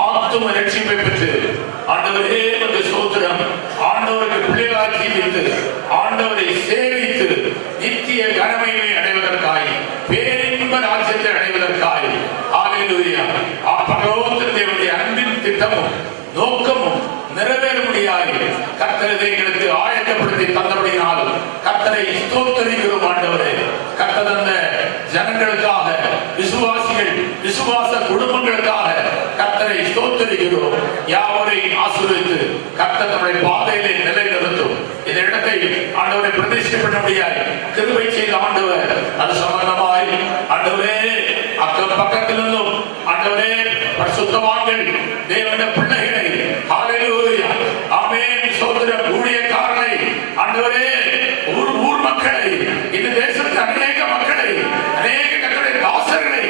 ஆத்தும ரட்சிப்பை பெற்று ஆண்டவரே சோத்திரம் ஆண்டவருக்கு பிள்ளைகளாக ஜீவித்து ஆண்டவரை சேவித்து நித்திய கனமையை அடைவதற்காய் பேரின்ப ராஜ்யத்தை அடைவதற்காய் ஹல்லேலூயா பரலோகத்தின் தேவனுடைய அன்பின் திட்டமும் நோக்கமும் நிறைவேறும்படியாக கர்த்தரை எங்களுக்கு ஆயத்தப்படுத்தி தந்தபடினால் கர்த்தரை ஸ்தோத்திரிக்கிறோம் ஆண்டவரே. கர்த்தர் தந்த ஜனங்களுக்காக விசுவாசிகள் விசுவாச குடும்பங்களுக்காக கர்த்தரை ஸ்தோத்திரிக்கிறோம். யாவரையும் ஆசீர்வதித்து கர்த்தர் நம்முடைய பாதையிலே நிலைநிறுத்தும். இந்த இடத்தை ஆண்டவரை பிரதிஷ்டை பண்ண முடியாது கிருபை செய்த ஆண்டவர். அது சம்பந்தமாய் ஆண்டவரே அக்கம் பக்கத்திலிருந்தும் ஆண்டவரே பரிசுத்தவான்கள் தேவனுடைய பிள்ளைகளை ஹல்லேலூயா ஆமென் சோதர ஊழியக்காரனை ஆண்டவரே ஊர் மக்களை இந்த தேசத்து அநேக மக்களை அநேக கர்த்தருடைய தாசர்களை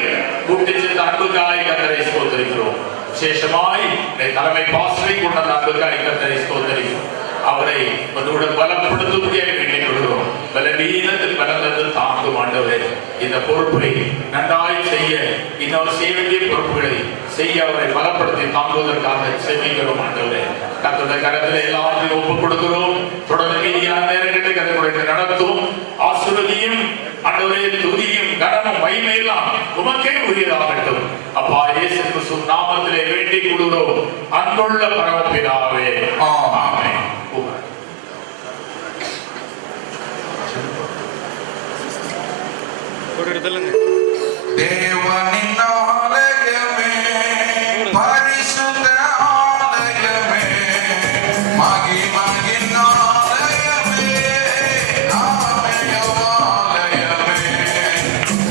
கூட்டி சேர்ந்த அன்புக்காய் கர்த்தரை ஸ்தோத்திரிக்கிறோம். விசேஷமாய் தலைமை பாஸ்டரை கொண்ட அன்புக்காய் கர்த்தரை ஸ்தோத்திரிக்கிறோம். அவரை உங்களுடன் பலப்படுத்தும்படியாக வேண்டிக் கொள்கிறோம். பலவீனத்தில் பலந்தது தாங்கும் ஆண்டவரே. இந்த பொறுப்பை நன்றாய் செய்ய இன்னொரு செய்ய வேண்டிய பொறுப்புகளை செய்ய அவரை பலப்படுத்தி தாங்குவதற்காக செவிக்கிறோம் ஆண்டவரே. கர்த்தருடைய கரத்தில் எல்லாத்தையும் ஒப்புக் கொடுக்கிறோம். தொடர்ந்து மீதியான நேரங்களில் கதை நடத்தும் ஆசீர்வதியும் ஆண்டவரே. துதியும் கனமும் மகிமையெல்லாம் உமக்கே உரியதாகட்டும். அப்பா இயேசு கிறிஸ்து நாமத்திலே வேண்டிக் கொள்கிறோம் அன்புள்ள பரமபிதாவே ஆமென். தேவனின் ஆலயமே பரிசுத்த ஆலயமே மகிமையின் ஆலயமே ஆலயமே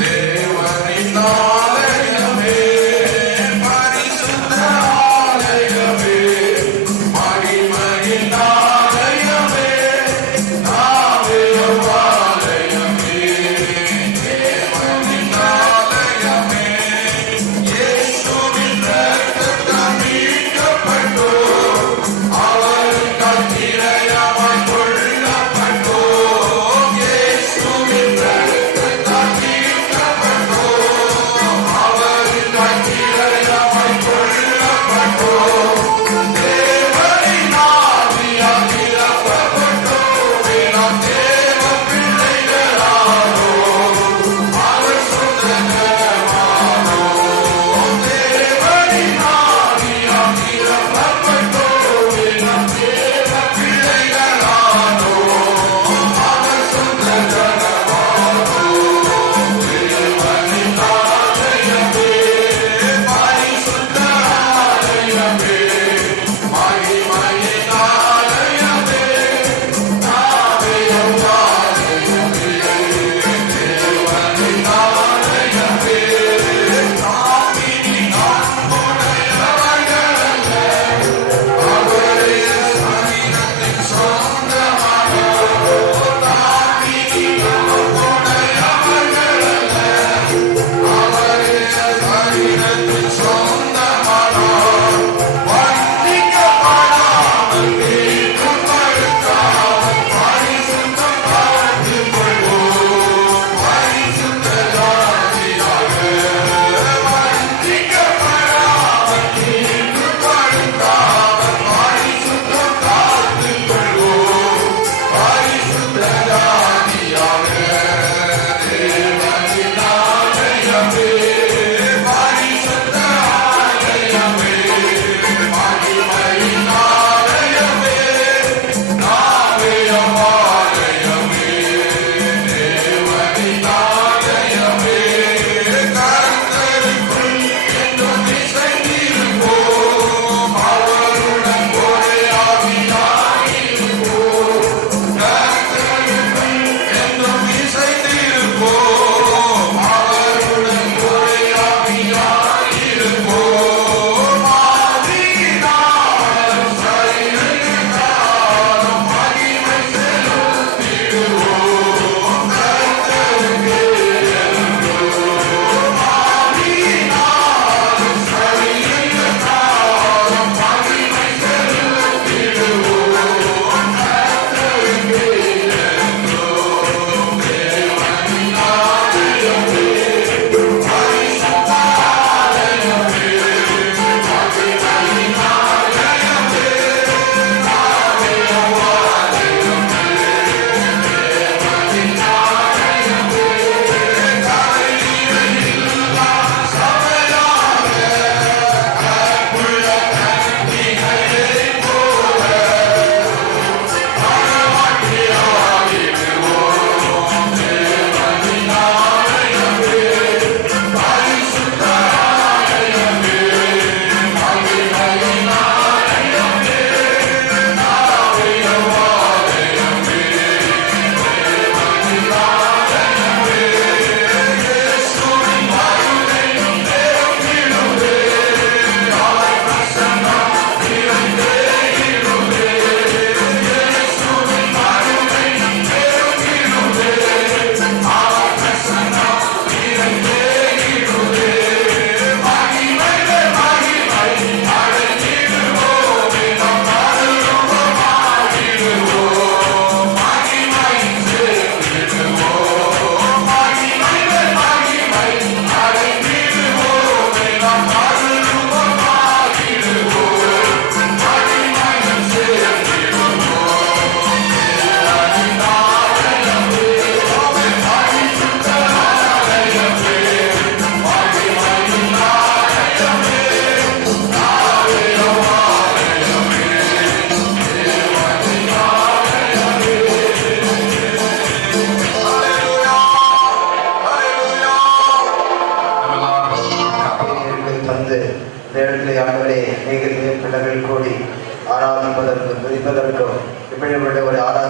தேவனின் ஆலயமே பரிசுத்த ஆலயமே மகிமையின் ஆலயமே ஆலயமே தேவனின்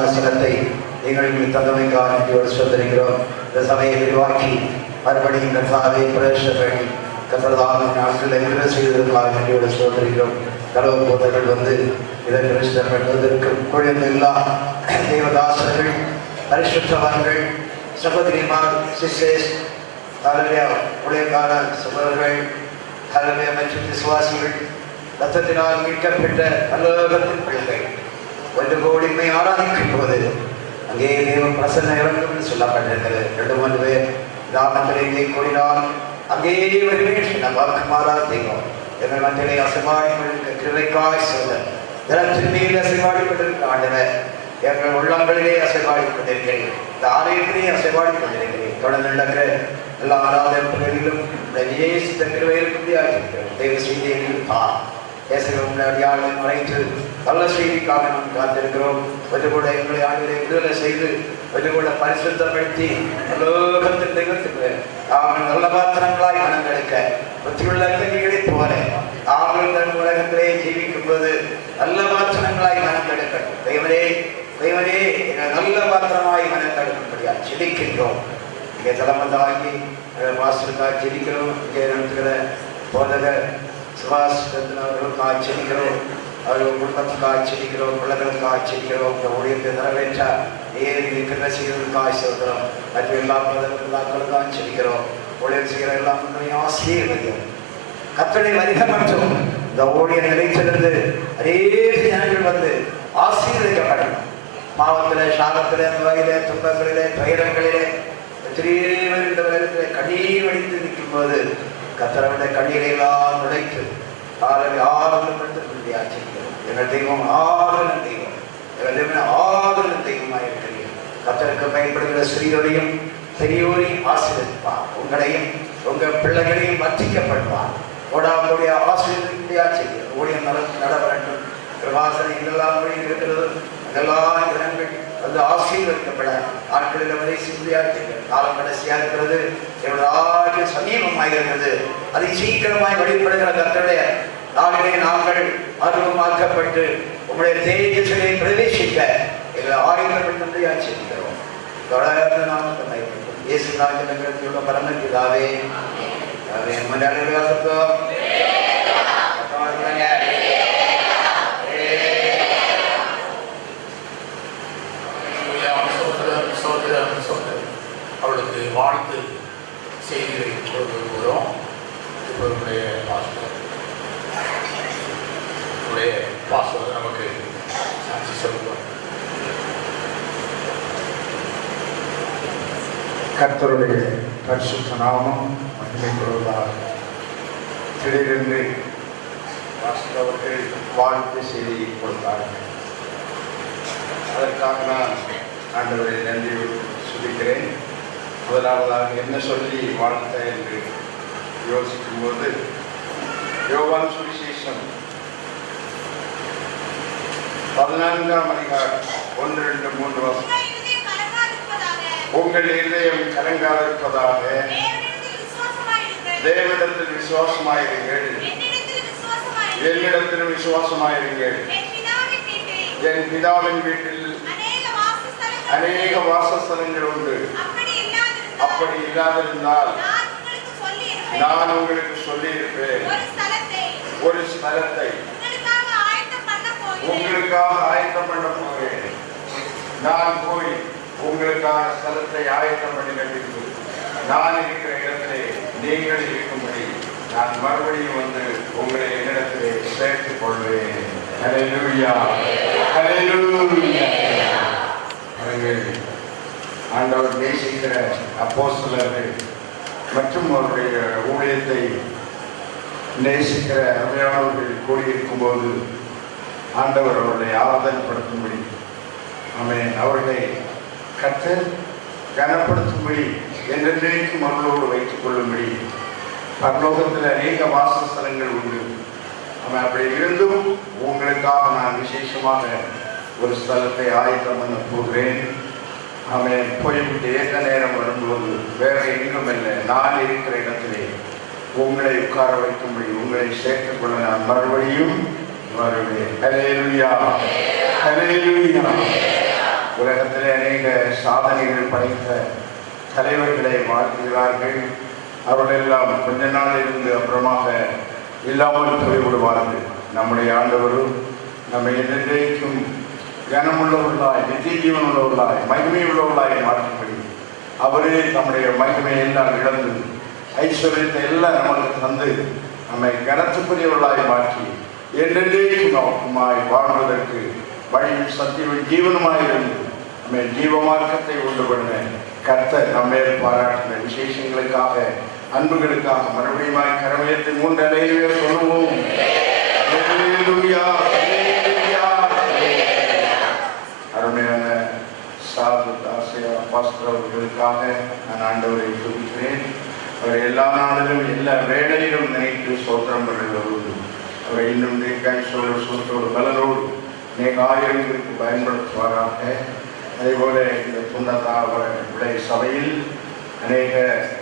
வசனத்தை எங்களுக்கு தந்தமைக்காக நன்றியோடு சோதரிக்கிறோம். இந்த சபையை விரிவாக்கி மறுபடியும் கர்த்தாவே பிரவேசப்படி கர்த்ததான நாட்களில் விடுதலை செய்ததற்காக நன்றியோடு சோதரிக்கிறோம். கடவுள் போதர்கள் வந்து இதை பிரவேசப்படுவதற்கு குழந்தைகளா தேவதாசர்கள் பரிசுத்தவான்கள் சகோதரிமார் சிஸ்டர்ஸ் ஹல்லேலூயா ஊழியக்கார சகோதரர்கள் ஹல்லேலூயா மற்றும் விசுவாசிகள் ரத்தத்தினால் மீட்கப்பட்ட பரலோகத்தின் பிள்ளைகள் ஒன்று கோடிமை ஆராதிக்கும் போது அங்கே தேவன் பிரசன்ன இறங்கும் என்று சொல்லப்பட்டிருக்கிறது. 2-3 பேர் கிராமத்தில் எங்கே கூடினால் அங்கே வருவேன் சொன்ன வாக்கு மாறாத தெய்வம் எங்கள் மத்தியிலே அசைவாடி கொண்டிருக்க கிருபைக்காய் சொல்ல தினத்தின் மீது அசைவாடி கொண்டிருக்க ஆண்டவர் எங்கள் உள்ளங்களிலே அசைவாடி கொண்டிருக்கிறேன். இந்த ஆலயத்திலே அசைவாடி கொண்டிருக்கிறேன். தொடர்ந்து நடக்கிற எல்லா ஆராதனைகளிலும் விஜயசித்த கிருபையிலிருந்து ஆகியிருக்கிறோம். தெய்வ செய்தியில் அடியாளை மறைத்து நல்ல செய்திக்காக நாம் காத்திருக்கிறோம். கொஞ்சம் கூட எங்களை ஆண்டுகளை விடுதலை செய்து கொஞ்சம் கூட பரிசுத்தப்படுத்தி லோகத்தின் தெய்வத்துக்கு அவர்கள் நல்ல பாத்திரங்களாய் மனம் கிடைக்க புத்தியுள்ள கல்விகளை போல அவர்கள் தன் உலகத்திலே ஜீவிக்கும் போது நல்ல பாத்திரங்களாய் மனம் கிடைக்கட்டும். தெய்வனே தெய்வனே எங்கள் நல்ல பாத்திரமாய் மனம் கிடைக்கும்படியா செபிக்கின்றோம். இங்கே தலைமந்தாகி மாஸ்டருக்காக செபிக்கிறோம். இங்கே நடத்துகிற போதகர் சுபாஷர்களுக்காக செபிக்கிறோம். அவர்கள் குடும்பத்துக்காக செபிக்கிறோம். பிள்ளைகளுக்காக செபிக்கிறோம். இந்த ஊழியத்தை நிறைவேற்ற இருக்கிற செய்வதற்காக சொல்கிறோம். மற்ற எல்லா பிள்ளைகளுக்காக செபிக்கிறோம். ஊழியர் செய்கிற எல்லா முன்னையும் ஆசீர்வதியும் கர்த்தருடைய வருகை மற்றும் இந்த ஊழியர் நிலைத்திருந்து அநேக ஜனங்கள் வந்து ஆசீர்வதிக்கப்படணும். பாவத்திலே சாபத்திலே நோயிலே துன்பங்களிலே துயரங்களிலே எத்தனையோ இந்த உலகத்திலே கண்ணீர் வடித்து நிற்கும் போது கர்த்தருடைய கண்ணீரை எல்லாம் நுழைத்து ஆறுதல்படுத்த ஆச்சரிக்கிறோம். எங்கள் தெய்வம் ஆறுதல் தெய்வம். எங்கள் தெய்வம் ஆறுதல் தெய்வமாக இருக்கிறீர்கள். கர்த்தருக்கு பயன்படுகிற சிறியோரையும் பெரியோரையும் ஆசீர்வதிப்பார். உங்களையும் உங்கள் பிள்ளைகளையும் வர்த்திக்கப்படுவார். ஓடாவுடைய ஆசீர்வதிப்பை ஆச்சரிக்கிறோம். ஊழியம் நடவரட்டும். பிரபாசனை எங்கெல்லாம் மொழி இருக்கிறது அங்கெல்லாம் ஜனங்கள் வந்து ஆசீர்வதிக்கப்பட ஆட்களில் வரை சிந்தியாச்சுங்கள். காலம் கடைசியா இருக்கிறது. எவ்வளவு சமீபமாக இருக்கிறது. அதை சீக்கிரமாய் வழிபடுகிற கர்த்தருடைய நாளிலே நாங்கள் ஆர்வமாக்கப்பட்டு உங்களுடைய தேஜஸிலே பிரவேசிக்க எங்கள் ஆயுதப்பட்டு ஆச்சரிக்கிறோம். தொடர்ந்து நாம் பயன்படுத்தும் இயேசு நாயகர்களுக்கு பரமபிதாவே அவளுக்கு வாழ்த்து செய்தியை கொடுக்கிறோம். இவருடைய பாஸ்டர் நமக்கு சாட்சி சொல்லுவோம். கர்த்தருடைய பரிசுத்த நாமம் மகிமைப்படுவதாக. திடீரென்று பாஸ்டர் அவர்கள் வாழ்த்து செய்தியை கொடுத்தார்கள். அதற்காக நான் ஆண்டவரை நன்றியோடு சொல்லிக்கிறேன். முதலாவதாக என்ன சொல்லி வாழ்த்த என்று யோசிக்கும் போது யோவான் சுவிசேஷம் 14ஆம் அதிகாரம் 1-2-3 வசனம். உங்கள் இதயம் கலங்காதிருப்பதாக தேவனிடத்தில் விசுவாசமாயிருங்கள், என்னிடத்தில் விசுவாசமாயிருங்கள். என் பிதாவின் வீட்டில் அநேக வாசஸ்தலங்கள் உண்டு. அப்படி இல்லாதிருந்தால் நான் உங்களுக்கு சொல்லியிருப்பேன். ஒரு ஸ்தலத்தை உங்களுக்காக ஆயத்தம் பண்ண போகிறேன். நான் போய் உங்களுக்கான ஸ்தலத்தை ஆயத்தம் பண்ணினது நான் இருக்கிற இடத்திலே நீங்கள் இருக்கும்படி நான் மறுபடியும் வந்து உங்களை என்னிடத்திலே சேர்த்துக் கொள்வேன். ஹல்லேலூயா, ஹல்லேலூயா. ஆண்டவர் நேசிக்கிற அப்போஸ்தலர்கள் மற்றும் அவருடைய ஊழியத்தை நேசிக்கிற அருமையானவர்கள் கூடியிருக்கும் போது ஆண்டவர் அவர்களை ஆறுதல் படுத்தும்படி அவர்களை கர்த்தர் கனப்படுத்தும்படி என்றென்றைக்கும் அவர்களோடு வைத்துக் கொள்ளும்படி பரலோகத்தில் அநேக வாசஸ்தலங்கள் உண்டு. அப்படி இருந்தும் உங்களுக்காக நான் விசேஷமாக ஒரு ஸ்தலத்தை ஆயத்தம் பண்ண போகிறேன். போய்விட்டு ஏற்ற நேரம் வரும்போது வேற எங்கும் இல்லை, நான் இருக்கிற இடத்திலே உங்களை உட்கார வைக்கும்படி உங்களை சேர்த்துக் கொள்ள நான் மறுபடியும் வருவேன். ஹல்லேலூயா, ஹல்லேலூயா. உலகத்திலே அநேக சாதனைகள் படைத்த தலைவர்களை வாழ்த்துகிறார்கள். அவர்களெல்லாம் கொஞ்ச நாள் இருந்து அப்புறமாக இல்லாமல் போய்விடுவார்கள். நம்முடைய ஆண்டவரும் நம்மை என்றைக்கும் கனமுள்ளவர்களாய், நித்திய ஜீவன் உள்ளவர்களாய், மகிமை உள்ளவர்களாய் மாற்றும்படி அவரே நம்முடைய மகிமையை எல்லாம் இழந்து ஐஸ்வர்யத்தை எல்லாம் நமக்கு தந்து நம்மை கனத்துக்குரியவர்களாய் மாற்றி என்றென்றைக்கும் நமக்குமாய் வாழ்வதற்கு வழியும் சத்தியமும் ஜீவனுமாயிருந்து நம்மை ஜீவமார்க்கத்தை உண்டு பண்ண கர்த்தர் நம்மை பாராட்டின விசேஷங்களுக்காக, அன்புகளுக்காக மறுபடியும் கரமயத்தின் 3 அலையிலே சொல்லுவோம். அருமையான சாது தாசியா பாஸ்டர் அவர்களுக்காக நான் ஆண்டவரை துதிக்கிறேன். அவர் எல்லா நாளிலும் எல்லா வேளையிலும் நினைத்து சோத்திரம் பண்ணுவது அவர் இன்னும் கைசோடு சோத்தோடு பலரோடு அநேக ஆயிரங்களுக்கு பயன்படுத்துவாராக. அதேபோல இந்த புன்னதாவ விளை சபையில் அநேக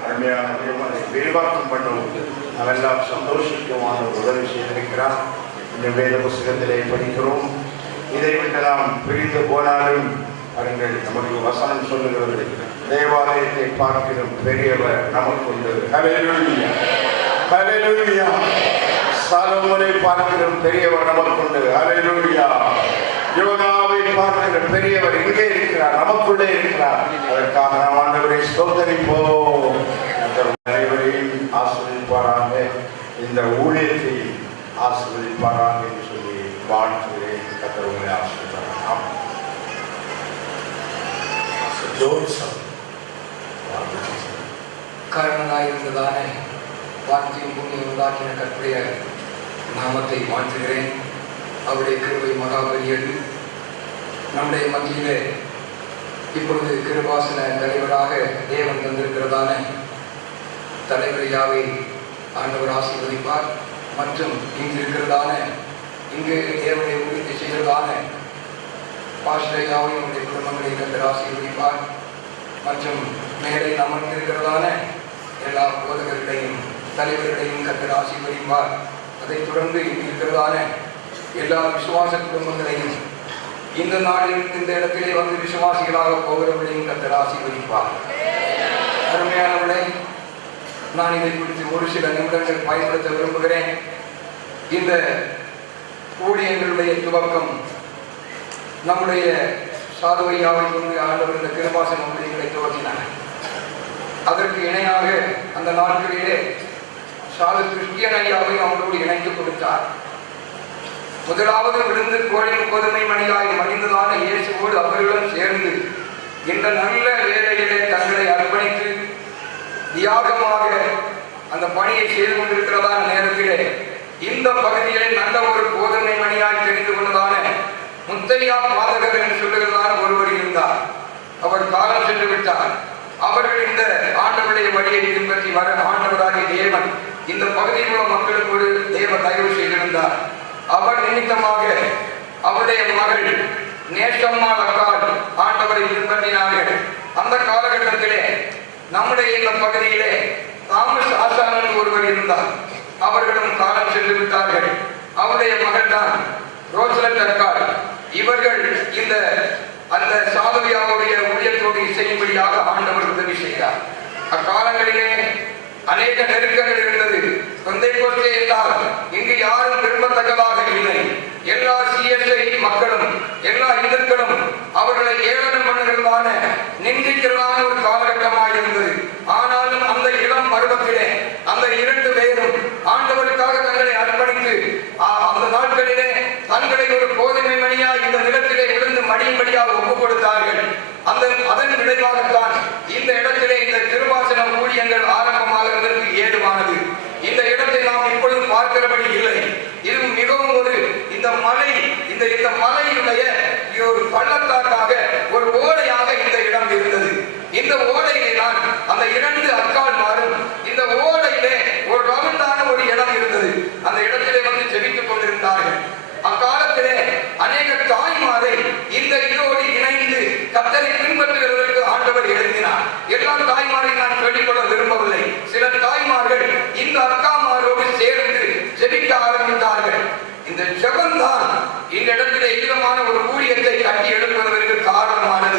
அருமையான அதை விரிவாக்கம் பண்ணுவது நாமெல்லாம் சந்தோஷிக்குமான உதவி செய்திருக்கிறார். இந்த வேத புஸ்தகத்திலே படிக்கிறோம். இதை விட்டு நாம் பிரிந்து போனாலும் அவர்கள் நமக்கு வசனம் சொல்லுகிறது, தேவாலயத்தை பார்க்கிறோம் பெரியவர் நமக்கு உண்டு. ஹல்லேலூயா, ஹல்லேலூயா. சாலமோனை பார்க்கிறோம் பெரியவர் நமக்கு உண்டு. ஹல்லேலூயா. யோனாவை பார்க்கிற பெரியவர் இங்கே இருக்கிறார், நமக்குள்ளே இருக்கிறார். அதற்காக நாம் ஆண்டவரை ஸ்தோத்தரிப்போம். அனைவரையும் ஆசீர்வதிப்பாராக, இந்த ஊழியத்தை ஆசீர்வதிப்பாராக என்று சொல்லி வாழ்த்துகிறேன். கர்த்தர் உங்களை ஆசீர்வதிப்பாராக. காரணனாயிருந்ததான வார்த்தையும் பூமியை உண்டாக்கின கர்த்தருடைய நாமத்தை வாழ்த்துகிறேன். அவருடைய கிருபை மகாபலியது. நம்முடைய மத்தியிலே இப்பொழுது கிருபாசன தலைவராக தேவன் தந்திருக்கிறதான தலைவரையாவை ஆண்டவர் ஆசீர்வதிப்பார். மற்றும் இங்கு இருக்கிறதான இங்கு தேவனை ஊழியத்தை செய்கிறதான பாஸ்டரையாவை நம்முடைய குடும்பங்களை கர்த்தர் ஆசீர்வதிப்பார். மற்றும் மேலே அமர்ந்திருக்கிறதான எல்லா போதகர்களையும் தலைவர்களையும் கர்த்தர் ஆசீர்வதிப்பார். அதைத் தொடர்ந்து இங்கு இருக்கிறதான எல்லா விசுவாச குடும்பங்களையும் இந்த நாளில் இந்த இடத்திலே வந்து விசுவாசிகளாக போகிறவர்களையும் கர்த்தர் ஆசீர்வதிப்பார். அருமையானவர்களே, நான் இதை குறித்து ஒரு சில நிமிடங்கள் பயன்படுத்த விரும்புகிறேன். இந்த ஊழியர்களுடைய துவக்கம் நம்முடைய சாதுவையாவை கொண்டு ஆண்டவர் இந்த கிருபாசன ஊழியர்களை துவக்கினார். அதற்கு இணையாக அந்த நாட்களிலே சாது கிறிஸ்டியன் ஐயாவை அவர்களோடு இணைத்துக் கொடுத்தார். முதலாவது விழுந்து கோழின் கோதுமை மணியாய் மடிந்ததான இயேசுவோடு அவர்களும் சேர்ந்து இந்த நல்ல வேலையிலே தங்களை அர்ப்பணித்து தியாகமாக அந்த பணியை செய்து கொண்டிருக்கிறதான நேரத்திலே இந்த பகுதியிலே நல்ல ஒரு கோதுமை மணியாய் தெரிந்து கொண்டதான முத்தையா பாதகர் என்று சொல்லுகிறதான ஒருவர் இருந்தார். அவர் காலம் சென்று விட்டார். அவர்கள் இந்த ஆண்டவருடைய வழியை பின்பற்றி வர ஆண்டவராகிய தேவன் இந்த பகுதியில் உள்ள மக்களுக்கு ஒரு தேவ தயவு செய்திருந்தார். அவர் நிமித்தமாக அவருடைய மகள் நேசம்மாள் அக்கால் ஆண்டவரை பின்பற்றினார்கள். அந்த காலகட்டத்திலே நம்முடைய இந்த பகுதியிலே தாமஸ் ஆசான் ஒருவர் இருந்தார். அவர்களும் காலம் சென்று விட்டார்கள். அவருடைய மகள் தான் ரோசலட் அக்கால். இவர்கள் இந்த அந்த சாதுவியாவுடைய ஊழியத்தோடு இசையும்படியாக ஆண்டவர் உதவி செய்தார். அக்காலங்களிலே அநேக நெருக்கங்கள் இருந்தது. பெந்தேகோஸ்தே என்றால் இங்கு யாரும் விரும்பத்தக்கதாக இல்லை. எல்லா சிஎஸ்ஐ மக்களும் எல்லா இந்துக்களும் அவர்களை ஏளனம் பண்ணுகிறதான நிந்திக்கிறதான ஒரு காலகட்டமாக இருந்தது. ஆனாலும் அந்த இளம் பருவத்திலே அந்த 2 பேரும் ஆண்டவருக்காக தங்களை அர்ப்பணித்து அந்த நாட்களிலே தங்களை ஒரு கோதுமை மணியா இந்த நிலத்திலே விழுந்து மடியும்படியாக ஒப்புக் கொடுத்தார்கள். அதன் விளைவாகத்தான் இந்த இடத்திலே இந்த கிருபாசன ஊழியங்கள் ஆரம்பமாகிறதற்கு ஏதுவானது. இந்த இடத்தை நாம் இப்பொழுது பார்க்கிறபடி இல்லை. இது மிகவும் ஒரு இந்த மலையுடைய ஒரு பள்ளத்தாக்காக ஒரு ஓடையாக இந்த இடம் இருந்தது. இந்த ஓடையிலே தான் அந்த 2 அக்கால் மாறும் இந்த ஓடையிலே ஒரு ரவுண்டான ஒரு இடம் இருந்தது. அந்த இடத்திலே வந்து ஜெபித்துக் கொண்டிருந்தார்கள். அக்காலத்திலே அநேக தாய்மாரை இந்த இதோடு இணைந்து கர்த்தரை பின்பற்றுகிறதற்கு ஆண்டவர் எழுதினார். எல்லா தாய்மாரையும் நான் சொல்லிக்கொள்ள விரும்பவில்லை. சில தாய்மார்கள் இந்த அக்காமாரோடு சேர்ந்து ஜெபிக்க ஆரம்பித்தார்கள். இந்த ஜெபம்தான் இந்த இடத்திலே ஈரமான ஒரு ஊழியத்தை கட்டி எழுப்புவதற்கு காரணமானது.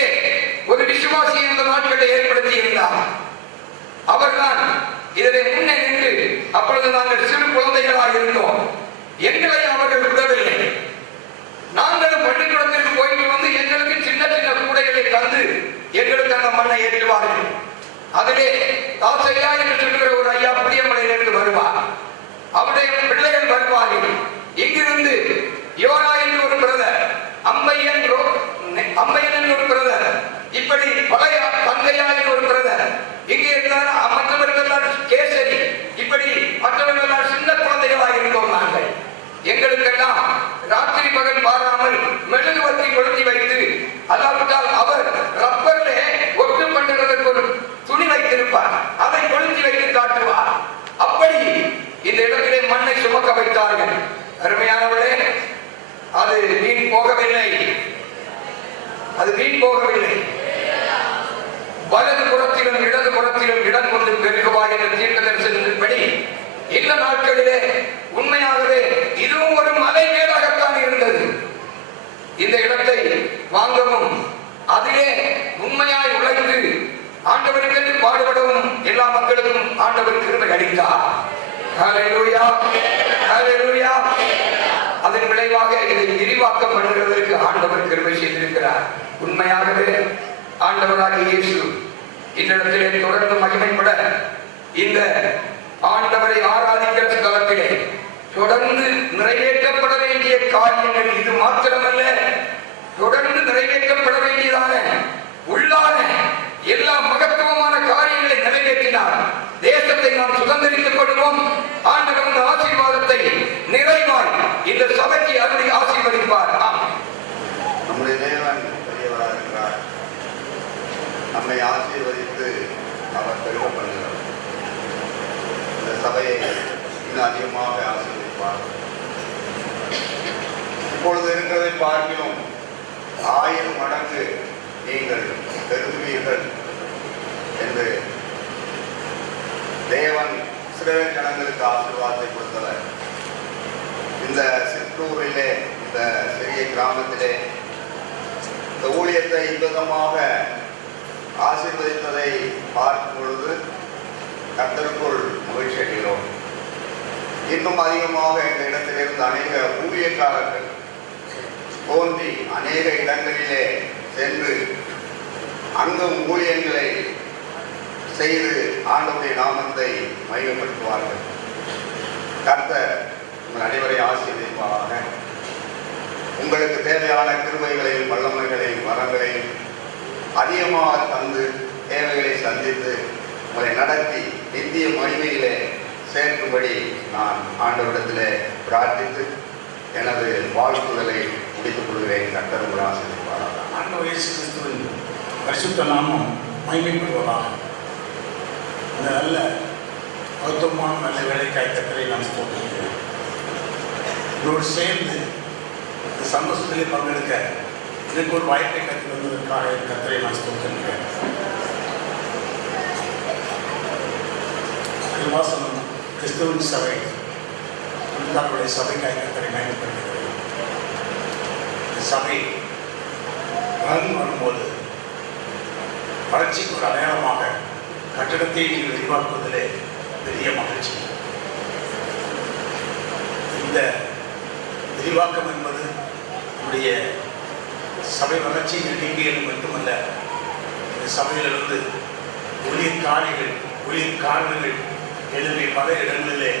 இங்கே ஒரு விசுவாசியை அந்த நாட்களில் ஏற்படுத்தி இருந்தார். அவர்தான் இதனை முன்னே நின்று, அப்பொழுது நாங்கள் சிறு குழந்தைகளாக இருந்தோம், எங்களை அவர்கள் விடவில்லை. நாங்களும் பள்ளிக்கூடத்திற்கு போயிட்டு வந்து எங்களுக்கு சின்ன சின்ன கூடைகளை தந்து எங்களுக்கு அந்த மண்ணை ஏற்றுவார்கள். அதிலே தாசையா என்று சொல்கிற ஒரு ஐயா புளியமலையிலிருந்து வருவார். அவருடைய பிள்ளைகள் வருவார்கள். இங்கிருந்து யோனா என்று ஒரு பிரதர், அம்பையன் என்று ஒரு பிரதர், இப்படி பழைய தங்கையா என்று ஒரு பிரதர், இங்கே இருந்தால் மற்றவர்கள் கேசரி, இப்படி மற்றவர்கள் சின்ன குழந்தைகளாக இருந்தோம் நாங்கள். எங்களுக்கெல்லாம் ராத்திரி பகல் பாராமல் மெழுகுவர்த்தி கொளுத்தி வைத்து, அல்லாவிட்டால் அவர் ரப்பரிலே ஒட்டு பண்ணுறதற்கு ஒரு துணி வைத்திருப்பார், அதை கொளுத்தி வைத்து காட்டுவார். அப்படி இந்த இடத்திலே மண்ணை சுமக்க வைத்தார்கள். அருமையானவர்களே, அது வீண் போகவில்லை, அது வீண் போகவில்லை. வலது புறத்திலும் இடது புறத்திலும் இடம் கொண்டு பெருகுவாய் என்ற தீர்க்க தரிசனத்தின்படி இந்த நாட்களிலே உண்மையாகவே இதுவும் ஒரு மலை மேலாகத்தான் இருந்தது. இந்த இடத்தை வாங்கவும் அதிலே உண்மையாய் உழைத்து ஆண்டவருக்கு பாடுபடவும் எல்லா மக்களுக்கும் ஆண்டவர் கிருபை அளித்தார். ஹல்லேலூயா, ஹல்லேலூயா. அதன் விளைவாக இதை விரிவாக்கம் பண்ணுவதற்கு ஆண்டவர் கிருபை செய்திருக்கிறார். உண்மையாகவே ஆண்டவராகிய இயேசு இந்த இடத்திலே தொடர்ந்து மகிமைப்பட, இந்த ஆண்டவரை ஆராதிக்கிற ஸ்தலத்திலே தொடர்ந்து நிறைவேற்றப்பட வேண்டிய காரியங்கள் இது மாத்திரமல்ல, தொடர்ந்து நிறைவேற்றப்பட வேண்டியதான உள்ளான எல்லா மகத்துவமான காரியங்களை நிறைவேற்றினார். தேசத்தை நாம் சுதந்திரித்துக் கொள்வோம். ஆண்டவர் இந்த ஆசீர்வாதத்தை நிறைவாய் இந்த சபைக்கு அருளி ஆசீர்வதிப்பார். நம்முடைய தேவன் பெரியவராக இருக்கிறார். நம்மை ஆசீர்வதித்து அவர் பெருக பண்ணுகிறார். இந்த சபையை இன்னும் அதிகமாக ஆசீர்வதிப்பார். இப்பொழுது இருக்கிறதை பார்க்கிறோம் 1000 மடங்கு நீங்கள் பெருகுவீர்கள் என்று தேவன் இஸ்ரவேல் ஜனங்களுக்கு ஆசீர்வாதத்தை கொடுத்தவர். இந்த சிற்றூரிலே, இந்த சிறிய கிராமத்திலே இந்த ஊழியத்தை இவ்விதமாக ஆசீர்வதித்ததை பார்க்கும் பொழுது கர்த்தருக்குள் மகிழ்ச்சி அடைகிறோம். இன்னும் அதிகமாக இந்த இடத்திலிருந்து அநேக ஊழியக்காரர்கள் தோன்றி அநேக இடங்களிலே சென்று அங்கும் ஊழியங்களை செய்து ஆண்டவருடைய நாமத்தை மகிமைப்படுத்துவார்கள். கர்த்தர் உங்கள் அனைவரை ஆசீர்வதிப்பாராக. உங்களுக்கு தேவையான கிருபைகளையும் வல்லமைகளையும் வரங்களையும் அதிகமாக தந்து தேவைகளை சந்தித்து உங்களை நடத்தி நித்திய மகிமையிலே சேர்க்கும்படி நான் ஆண்டவரிடத்திலே பிரார்த்தித்து எனது வாழ்த்துதலை முடித்துக் கொள்கிறேன். கர்த்தர் உங்களை ஆசீர்வதிப்பாராக. ஆண்டவர் இயேசு கிறிஸ்துவின் பரிசுத்த நாமம் மகிமைப்படுவதாக. இந்த நல்ல மருத்துவமான நல்ல வேலைக்காய் கர்த்தரை நான் போட்டிருக்கிறேன். இதோடு சேர்ந்து இந்த சந்தோஷத்திலே பங்கெடுக்க எனக்கு ஒரு வாய்ப்பை கற்று வந்ததற்காக கர்த்தரை நான் போட்டிருக்கிறேன். திருவாசனம் கிறிஸ்துவின் சபை தன்னுடைய சபைக்காய் கர்த்தரை மகிமைப்படுத்துகிறேன். இந்த சபை வரும்போது வளர்ச்சிக்கு ஒரு அடையாளமாக கட்டடத்தை நீங்கள் விரிவாக்குவதிலே பெரிய மகிழ்ச்சி. இந்த விரிவாக்கம் என்பது நம்முடைய சபை வளர்ச்சியின் எண்ணிக்கையில் மட்டுமல்ல, இந்த சபையிலிருந்து ஊழியக்காரர்கள் எழுதிய பல இடங்களிலே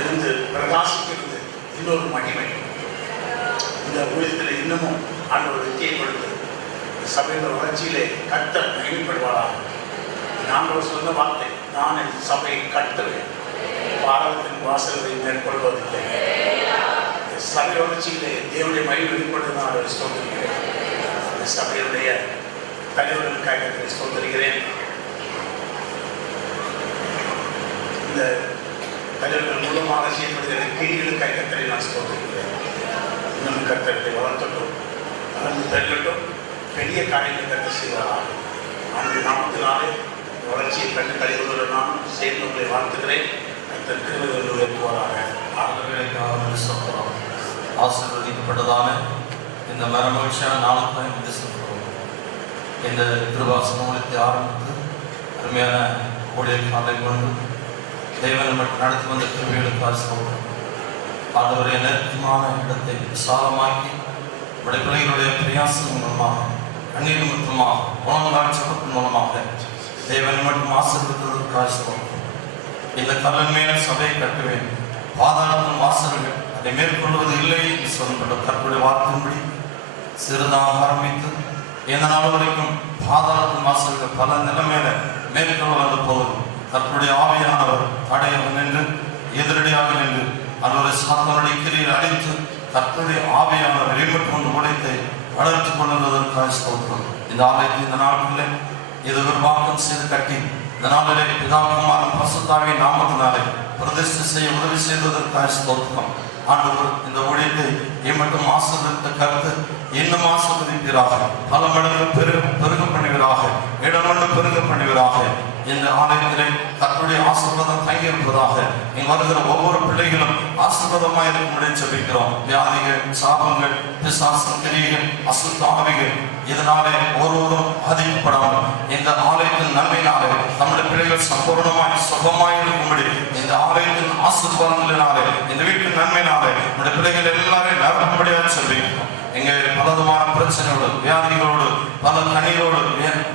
இருந்து பிரகாசிக்கிறது இன்னொரு மகிமை. இந்த ஊழியத்தில் இன்னமும் ஆண்டவர் வெற்றியை கொடுத்து சபையின் வளர்ச்சியிலே கர்த்தர் மகிமைப்படுவாராக. நாங்கள் சொன்ன வார்த்தை, நான் இந்த சபையை கட்டுவேன், பாரதத்தின் வாசல்களை மேற்கொள்வதில்லை. சபை வளர்ச்சியிலே தேவனுடைய மகிமை வெளிப்படுத்த நான் சோதரிக்கிறேன். இந்த சபையுடைய தலைவர்களுக்காக சோதரிக்கிறேன். இந்த தலைவர்கள் மூலமாக செய்யப்படுகிற கீழ்களுக்காக கர்த்தரை நான் சோதரிக்கிறேன். இன்னும் கர்த்தரை வளர்த்தட்டும், வளர்ந்து பெருகட்டும், பெரிய காரியங்களை கற்று செய்வாராக. அந்த நாமத்தினாலே வளர்ச்சியை கண்டு கழிவுடன் நான் சேர்ந்து உங்களை வாழ்த்துகிறேன். கர்த்தர் கிருபைகளை உயர்த்துவாராக. ஆசிர்வதிக்கப்பட்டதான இந்த மகிழ்ச்சியான நாளுக்கு இந்த சொல்கிறோம். இந்த திருவாசன மூலத்தை ஆரம்பித்து அருமையான ஊழியர்களை கொண்டு தேவன் மட்டும் நடத்தி வந்த கிருபைகளுக்காக சொல்கிறோம். ஆண்டவரை நெருக்கமான இடத்தை விசாலமாக்கி உடைய பிள்ளைகளுடைய பிரயாசம் மூலமாக கண்ணீர் மட்டுமாக உணவுகால் சட்டத்தின் மூலமாக தேவனை மட்டும் ஆசீர்வதித்ததற்காக சொல்கிறோம். இந்த கல்லன் மேல் சபையை கட்டுவேன், பாதாளத்தின் வாசல்கள் அதை மேற்கொள்வது இல்லை என்று சொல்லப்பட்ட கற்புடைய வார்த்தையின்படி சிறிதாக ஆரம்பித்து எந்த நாள் வரைக்கும் பாதாளத்தின் வாசல்கள் பல நிலைமையில மேற்கொள்ள வந்த போது கற்புடைய ஆவியானவர் தடையாக நின்று எதிரடியாக நின்று அதோட சாத்தனுடைய கிரியில் அடித்து கற்புடைய ஆவியானவர் வெளிப்பட்டு கொண்டு உடைத்தை வளர்த்து கொள்வதற்காக ஸ்தோத்திரம். இந்த ஆலயத்தை இந்த நாட்களில் இது ஒரு வாக்கம் செய்து கட்டி இந்த நாளிலே பிதாகுமாரன் பரிசுத்தாவியின் நாமத்தினாலே பிரதிஷ்டை செய்ய உதவி செய்ததற்காக ஸ்தோத்திரம். ஆண்டவர் இந்த ஊழியத்தை மட்டும் ஆசீர்வதித்த கருத்து இன்னும் ஆசீர்வதிப்பீராக, பல மடங்கு பெருக பண்ணுவீராக, இடமண்டு பெருக பண்ணுவீராக. இந்த ஆலயத்திலே கர்த்தருடைய ஆசீர்வாதம் தங்கியிருப்பதாக. இங்கு வருகிற ஒவ்வொரு பிள்ளைகளும் ஆசீர்வாதமாக இருக்கும்படி ஜெபிக்கிறோம். வியாதிகள், சாபங்கள், பிசாசம், கிரியைகள், அசுத்த ஆவிகள் இதனாலே ஒருவரும் பாதிக்கப்படாமல் இந்த ஆலயத்தின் நன்மையினாலே நம்முடைய பிள்ளைகள் சம்பூர்ணமாய் சுகமாய் இருக்கும்படி இந்த ஆலயத்தின் ஆசீர்வாதங்களினாலே இந்த வீட்டின் நன்மையினாலே நம்முடைய பிள்ளைகள் எல்லாரும் நிரப்பும்படியாக ஜெபிக்கிறோம். எங்க பலவிதமான பிரச்சனையோடு, வியாதிகளோடு, பல கண்ணீரோடு,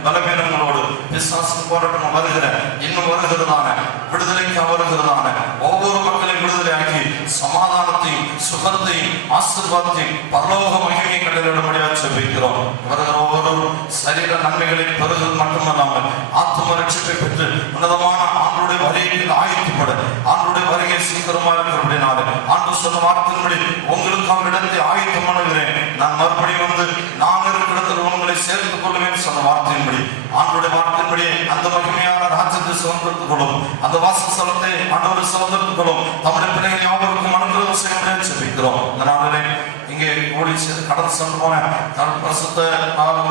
பலவீனங்களோடு பிசாசின் போராட்டம் வருகிற இன்னும் வருகிறதான விடுதலைக்கு வருகிறதான ஒவ்வொரு மக்களையும் விடுதலையாக்கி சமாதானத்தையும் சுகத்தையும் ஆசீர்வாதத்தையும் பரலோக மகிமையை கண்டறியும்படியாக ஜெபிக்கிறோம். வருகிற ஒவ்வொரு சரீர நன்மைகளை பெறுவது மட்டுமல்லாமல் ஆத்ம ரட்சிப்பை பெற்று உன்னதமான ஆண்டுடைய வருகையில் ஆயத்தப்பட ஆண்டுடைய வருகை சீக்கிரமா இருக்கிறபடினாலே ஆண்டு சொன்ன வார்த்தையின்படி உங்களுக்கு இடத்தை ஆயத்தம் பண்ணுகிறேன், நான் மறுபடியும் வந்து நான் இருக்கிற இடத்தில் உங்களை சேர்த்துக் கொள்வேன் சொன்ன வார்த்தையின்படி ஆண்டுடைய வார்த்தையின்படி அந்த மகிமையான ராஜ்யத்தை சுதந்திரத்துக் கொள்ளும், அந்த வாசஸ்தலத்தை ஆண்டவரை சுதந்திரத்துக் கொள்ளும். தமிழ் பிள்ளைகள் யாவருக்கும் அனுகிரகம் செய்ய ஜெபிக்கிறோம். இந்த நாளிலே இங்கே ஊழிய செய்து கடந்து சென்று போன பிரசுத்த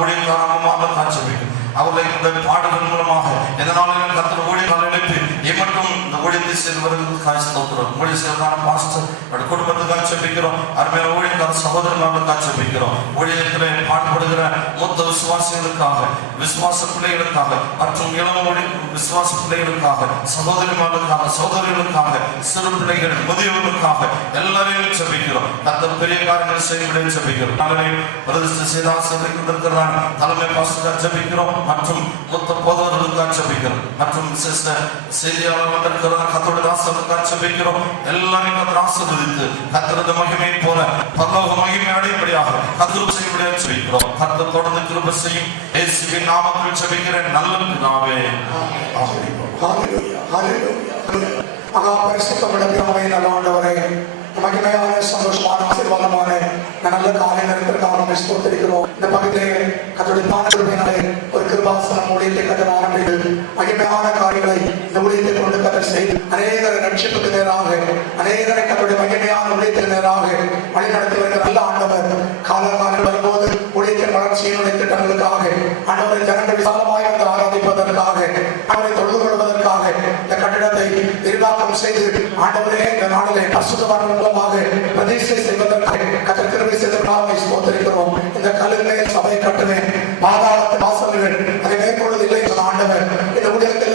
ஊழியக்காரமாக காட்சிபிக்கும் அவர்களை இந்த பாடுகள் மூலமாக எந்த நாளிலும் கர்த்தர் ஊழியர்களை எழுப்பி மட்டும் இந்த ஊழியத்தை செய்து வருவதற்காக ஸ்தோத்திரம். ஊழிய செய்வதான பாஸ்டர் குடும்பத்துக்காக ஜெபிக்கிறோம். அருமையான ஊழியக்கார சகோதரர்களுக்காக ஜெபிக்கிறோம். ஊழியத்திலே பாடுபடுகிற மொத்த விசுவாசிகளுக்காக, விசுவாச பிள்ளைகளுக்காக மற்றும் இளம் விசுவாச பிள்ளைகளுக்காக, சகோதரிமார்களுக்காக, சகோதரிகளுக்காக, சிறு பிள்ளைகள், முதியவர்களுக்காக எல்லாரையும் ஜெபிக்கிறோம். கர்த்தர் பெரிய காரியங்கள் செய்யும்படி ஜெபிக்கிறோம். நாளையும் பிரதிஷ்டை செய்து ஆசீர்வதிக்கிறதான தலைமை பாஸ்டராக ஜெபிக்கிறோம் மற்றும் மொத்த போதவர்களுக்காக ஜெபிக்கிறோம் மற்றும் விசேஷ செய்தியாளர் வந்திருக்கிறதான கர்த்தருடைய தாசர்களுக்காக ஜெபிக்கிறோம். எல்லாரையும் கர்த்தர் ஆசீர்வதித்து கர்த்தருடைய மகிமையை போல பரலோக மகிமை அடையும்படியாக கர்த்தர் செய்யும்படியாக ஜெபிக்கிறோம். கர்த்தர் தொடர்ந்து கிருபை செய்யும் இயேசுவின் நாமத்தில் ஜெபிக்கிறேன் நல்ல பிதாவே. ஆமென். மகா பரிசுத்தமுள்ள பிதாவே, நல்ல ஆண்டவரே, மகிமையான சந்தோஷமான ஆசீர்வாதமான நல்ல காலை நேரத்திற்காக ஸ்தோத்திரிக்கிறோம். இந்த பகுதியிலே கர்த்தருடைய பானத்தினாலே ஒரு கிருபாசனம் ஊழியத்தை கர்த்தர் ஆரம்பித்து மகிமையான காரியங்களை இந்த ஊழியத்தை கொண்டு கர்த்தர் செய்து அநேகரை ரட்சிப்புக்கு நேராக, அநேகரை கர்த்தருடைய மகிமையான ஊழியத்திற்கு நேராக வழி நடத்தி வருகிற நல்ல ஆண்டவர், காலகாலம் வரும்போது ஊழியத்தின் வளர்ச்சியினுடைய திட்டங்களுக்காக ஆண்டவரை ஜனங்கள் விசாலமாய் வந்து ஆராதிப்பதற்காக, அவரை தொழுது கொள்வதற்காக இந்த கட்டிடத்தை விரிவாக்கம் செய்து ஆண்டவரே இந்த நாளிலே பரிசுத்தவான்கள் மூலமாக பிரதிஷ்டை செய்வதற்காக கர்த்தர் கிருபை செய்ததற்காக ஸ்தோத்திரிக்கிறோம். இந்த கல்லிலே சபையை கட்டுவேன், பாதாளத்து வாசல்கள் அதை மேற்கொள்வதில்லை சொன்ன ஆண்டவர் இந்த ஊழியத்தில்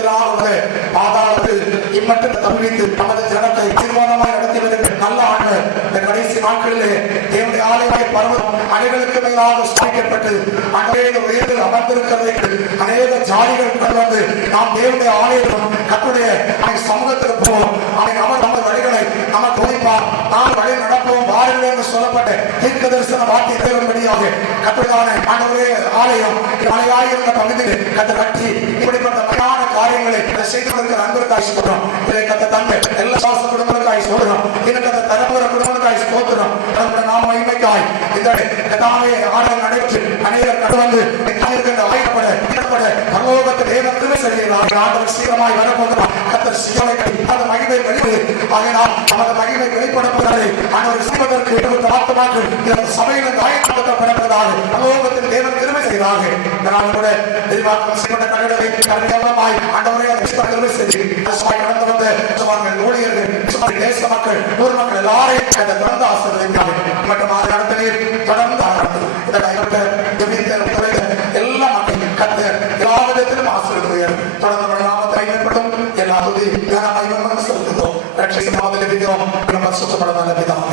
பாதாளத்தில் இம்மட்டு தவிர்த்து நமது ஜனத்தை தீர்மானமாய் நடத்தி வருகிற நல்ல ஆண்டவர் இந்த கடைசி நாட்களிலே தேவனுடைய ஆலயமாய் பருவம் அனைவருக்கு மேலாக ஸ்தாபிக்கப்பட்டு அநேக உயர்வில் அமர்ந்திருக்கிறதை அநேக ஜாதிகள் கொண்டு வந்து நாம் தேவனுடைய ஆலயம் கர்த்தருடைய சமூகத்தில் போவோம். அவர் நமது வழிகளை நமக்கு ஒழிப்பார், நாம் வழி நடப்போம் வாருங்கள் என்று சொல்லப்பட்ட தீர்க்க தரிசன வார்த்தை தேவைப்படியாக கர்த்தருடைய ஆண்டவரே ஆலயம் மலையாயிருந்த பகுதியில் கர்த்தர் கட்டி இப்படிப்பட்ட மயான காரியங்களை செய்ததற்கு அன்புக்காய் சொல்றோம். இதை கர்த்தர் தந்தை எல்லா சாச குடும்பங்களுக்காய் சொல்றோம். இதை கர்த்தர் தலைமுறை குடும்பங்களுக்காய் ஸ்தோத்திரம். நாம மகிமைக்காய் இந்த கதாவை ஆடல் நடைபெற்று அநேகர் கடந்து வந்து ஆயப்பட பரலோகத்தில் தேவத்திலே செய்கிறார். ஆண்டவர் சீக்கிரமாய் வரப்போகிறார். கர்த்தர் சீக்கிரமாய் அந்த மகிமை வெளிப்படு ஆகையால் நமது மகிமை வெளிப்படப்படுகிறது. ஆண்டவர் செய்வதற்கு ஆத்மாக்கள் இந்த சபையில் ஆயத்தப்படுத்தப்படுவதாக பரலோகத்தில் தேவன் கிருபை செய்கிறார்கள். இதனால் கூட விரிவாக்கம் செய்யப்பட்ட கட்டடத்தை கல்வியமாய் ஆண்டவரை கிருபை செய்து கடந்து வந்த ஊழியர்கள், தேச மக்கள், ஊர் மக்கள் எல்லாரையும் தொடர்ந்து ஆசீர்வதிக்கிறார்கள். மற்றும் நடத்தினீர் தொடர்ந்து எல்லா மக்களும் கத்த எல்லா விதத்திலும் ஆசீர்வதிப்பார். தொடர்ந்து நம்ம நாமத்தை மகிமைப்படும் எல்லா துதி கன மகிமை செலுத்துகிறோம். ரட்சகர் நாமத்தில் ஜெபிக்கிறோம். நம்ம சுத்தப்பட நல்ல பிதாவே.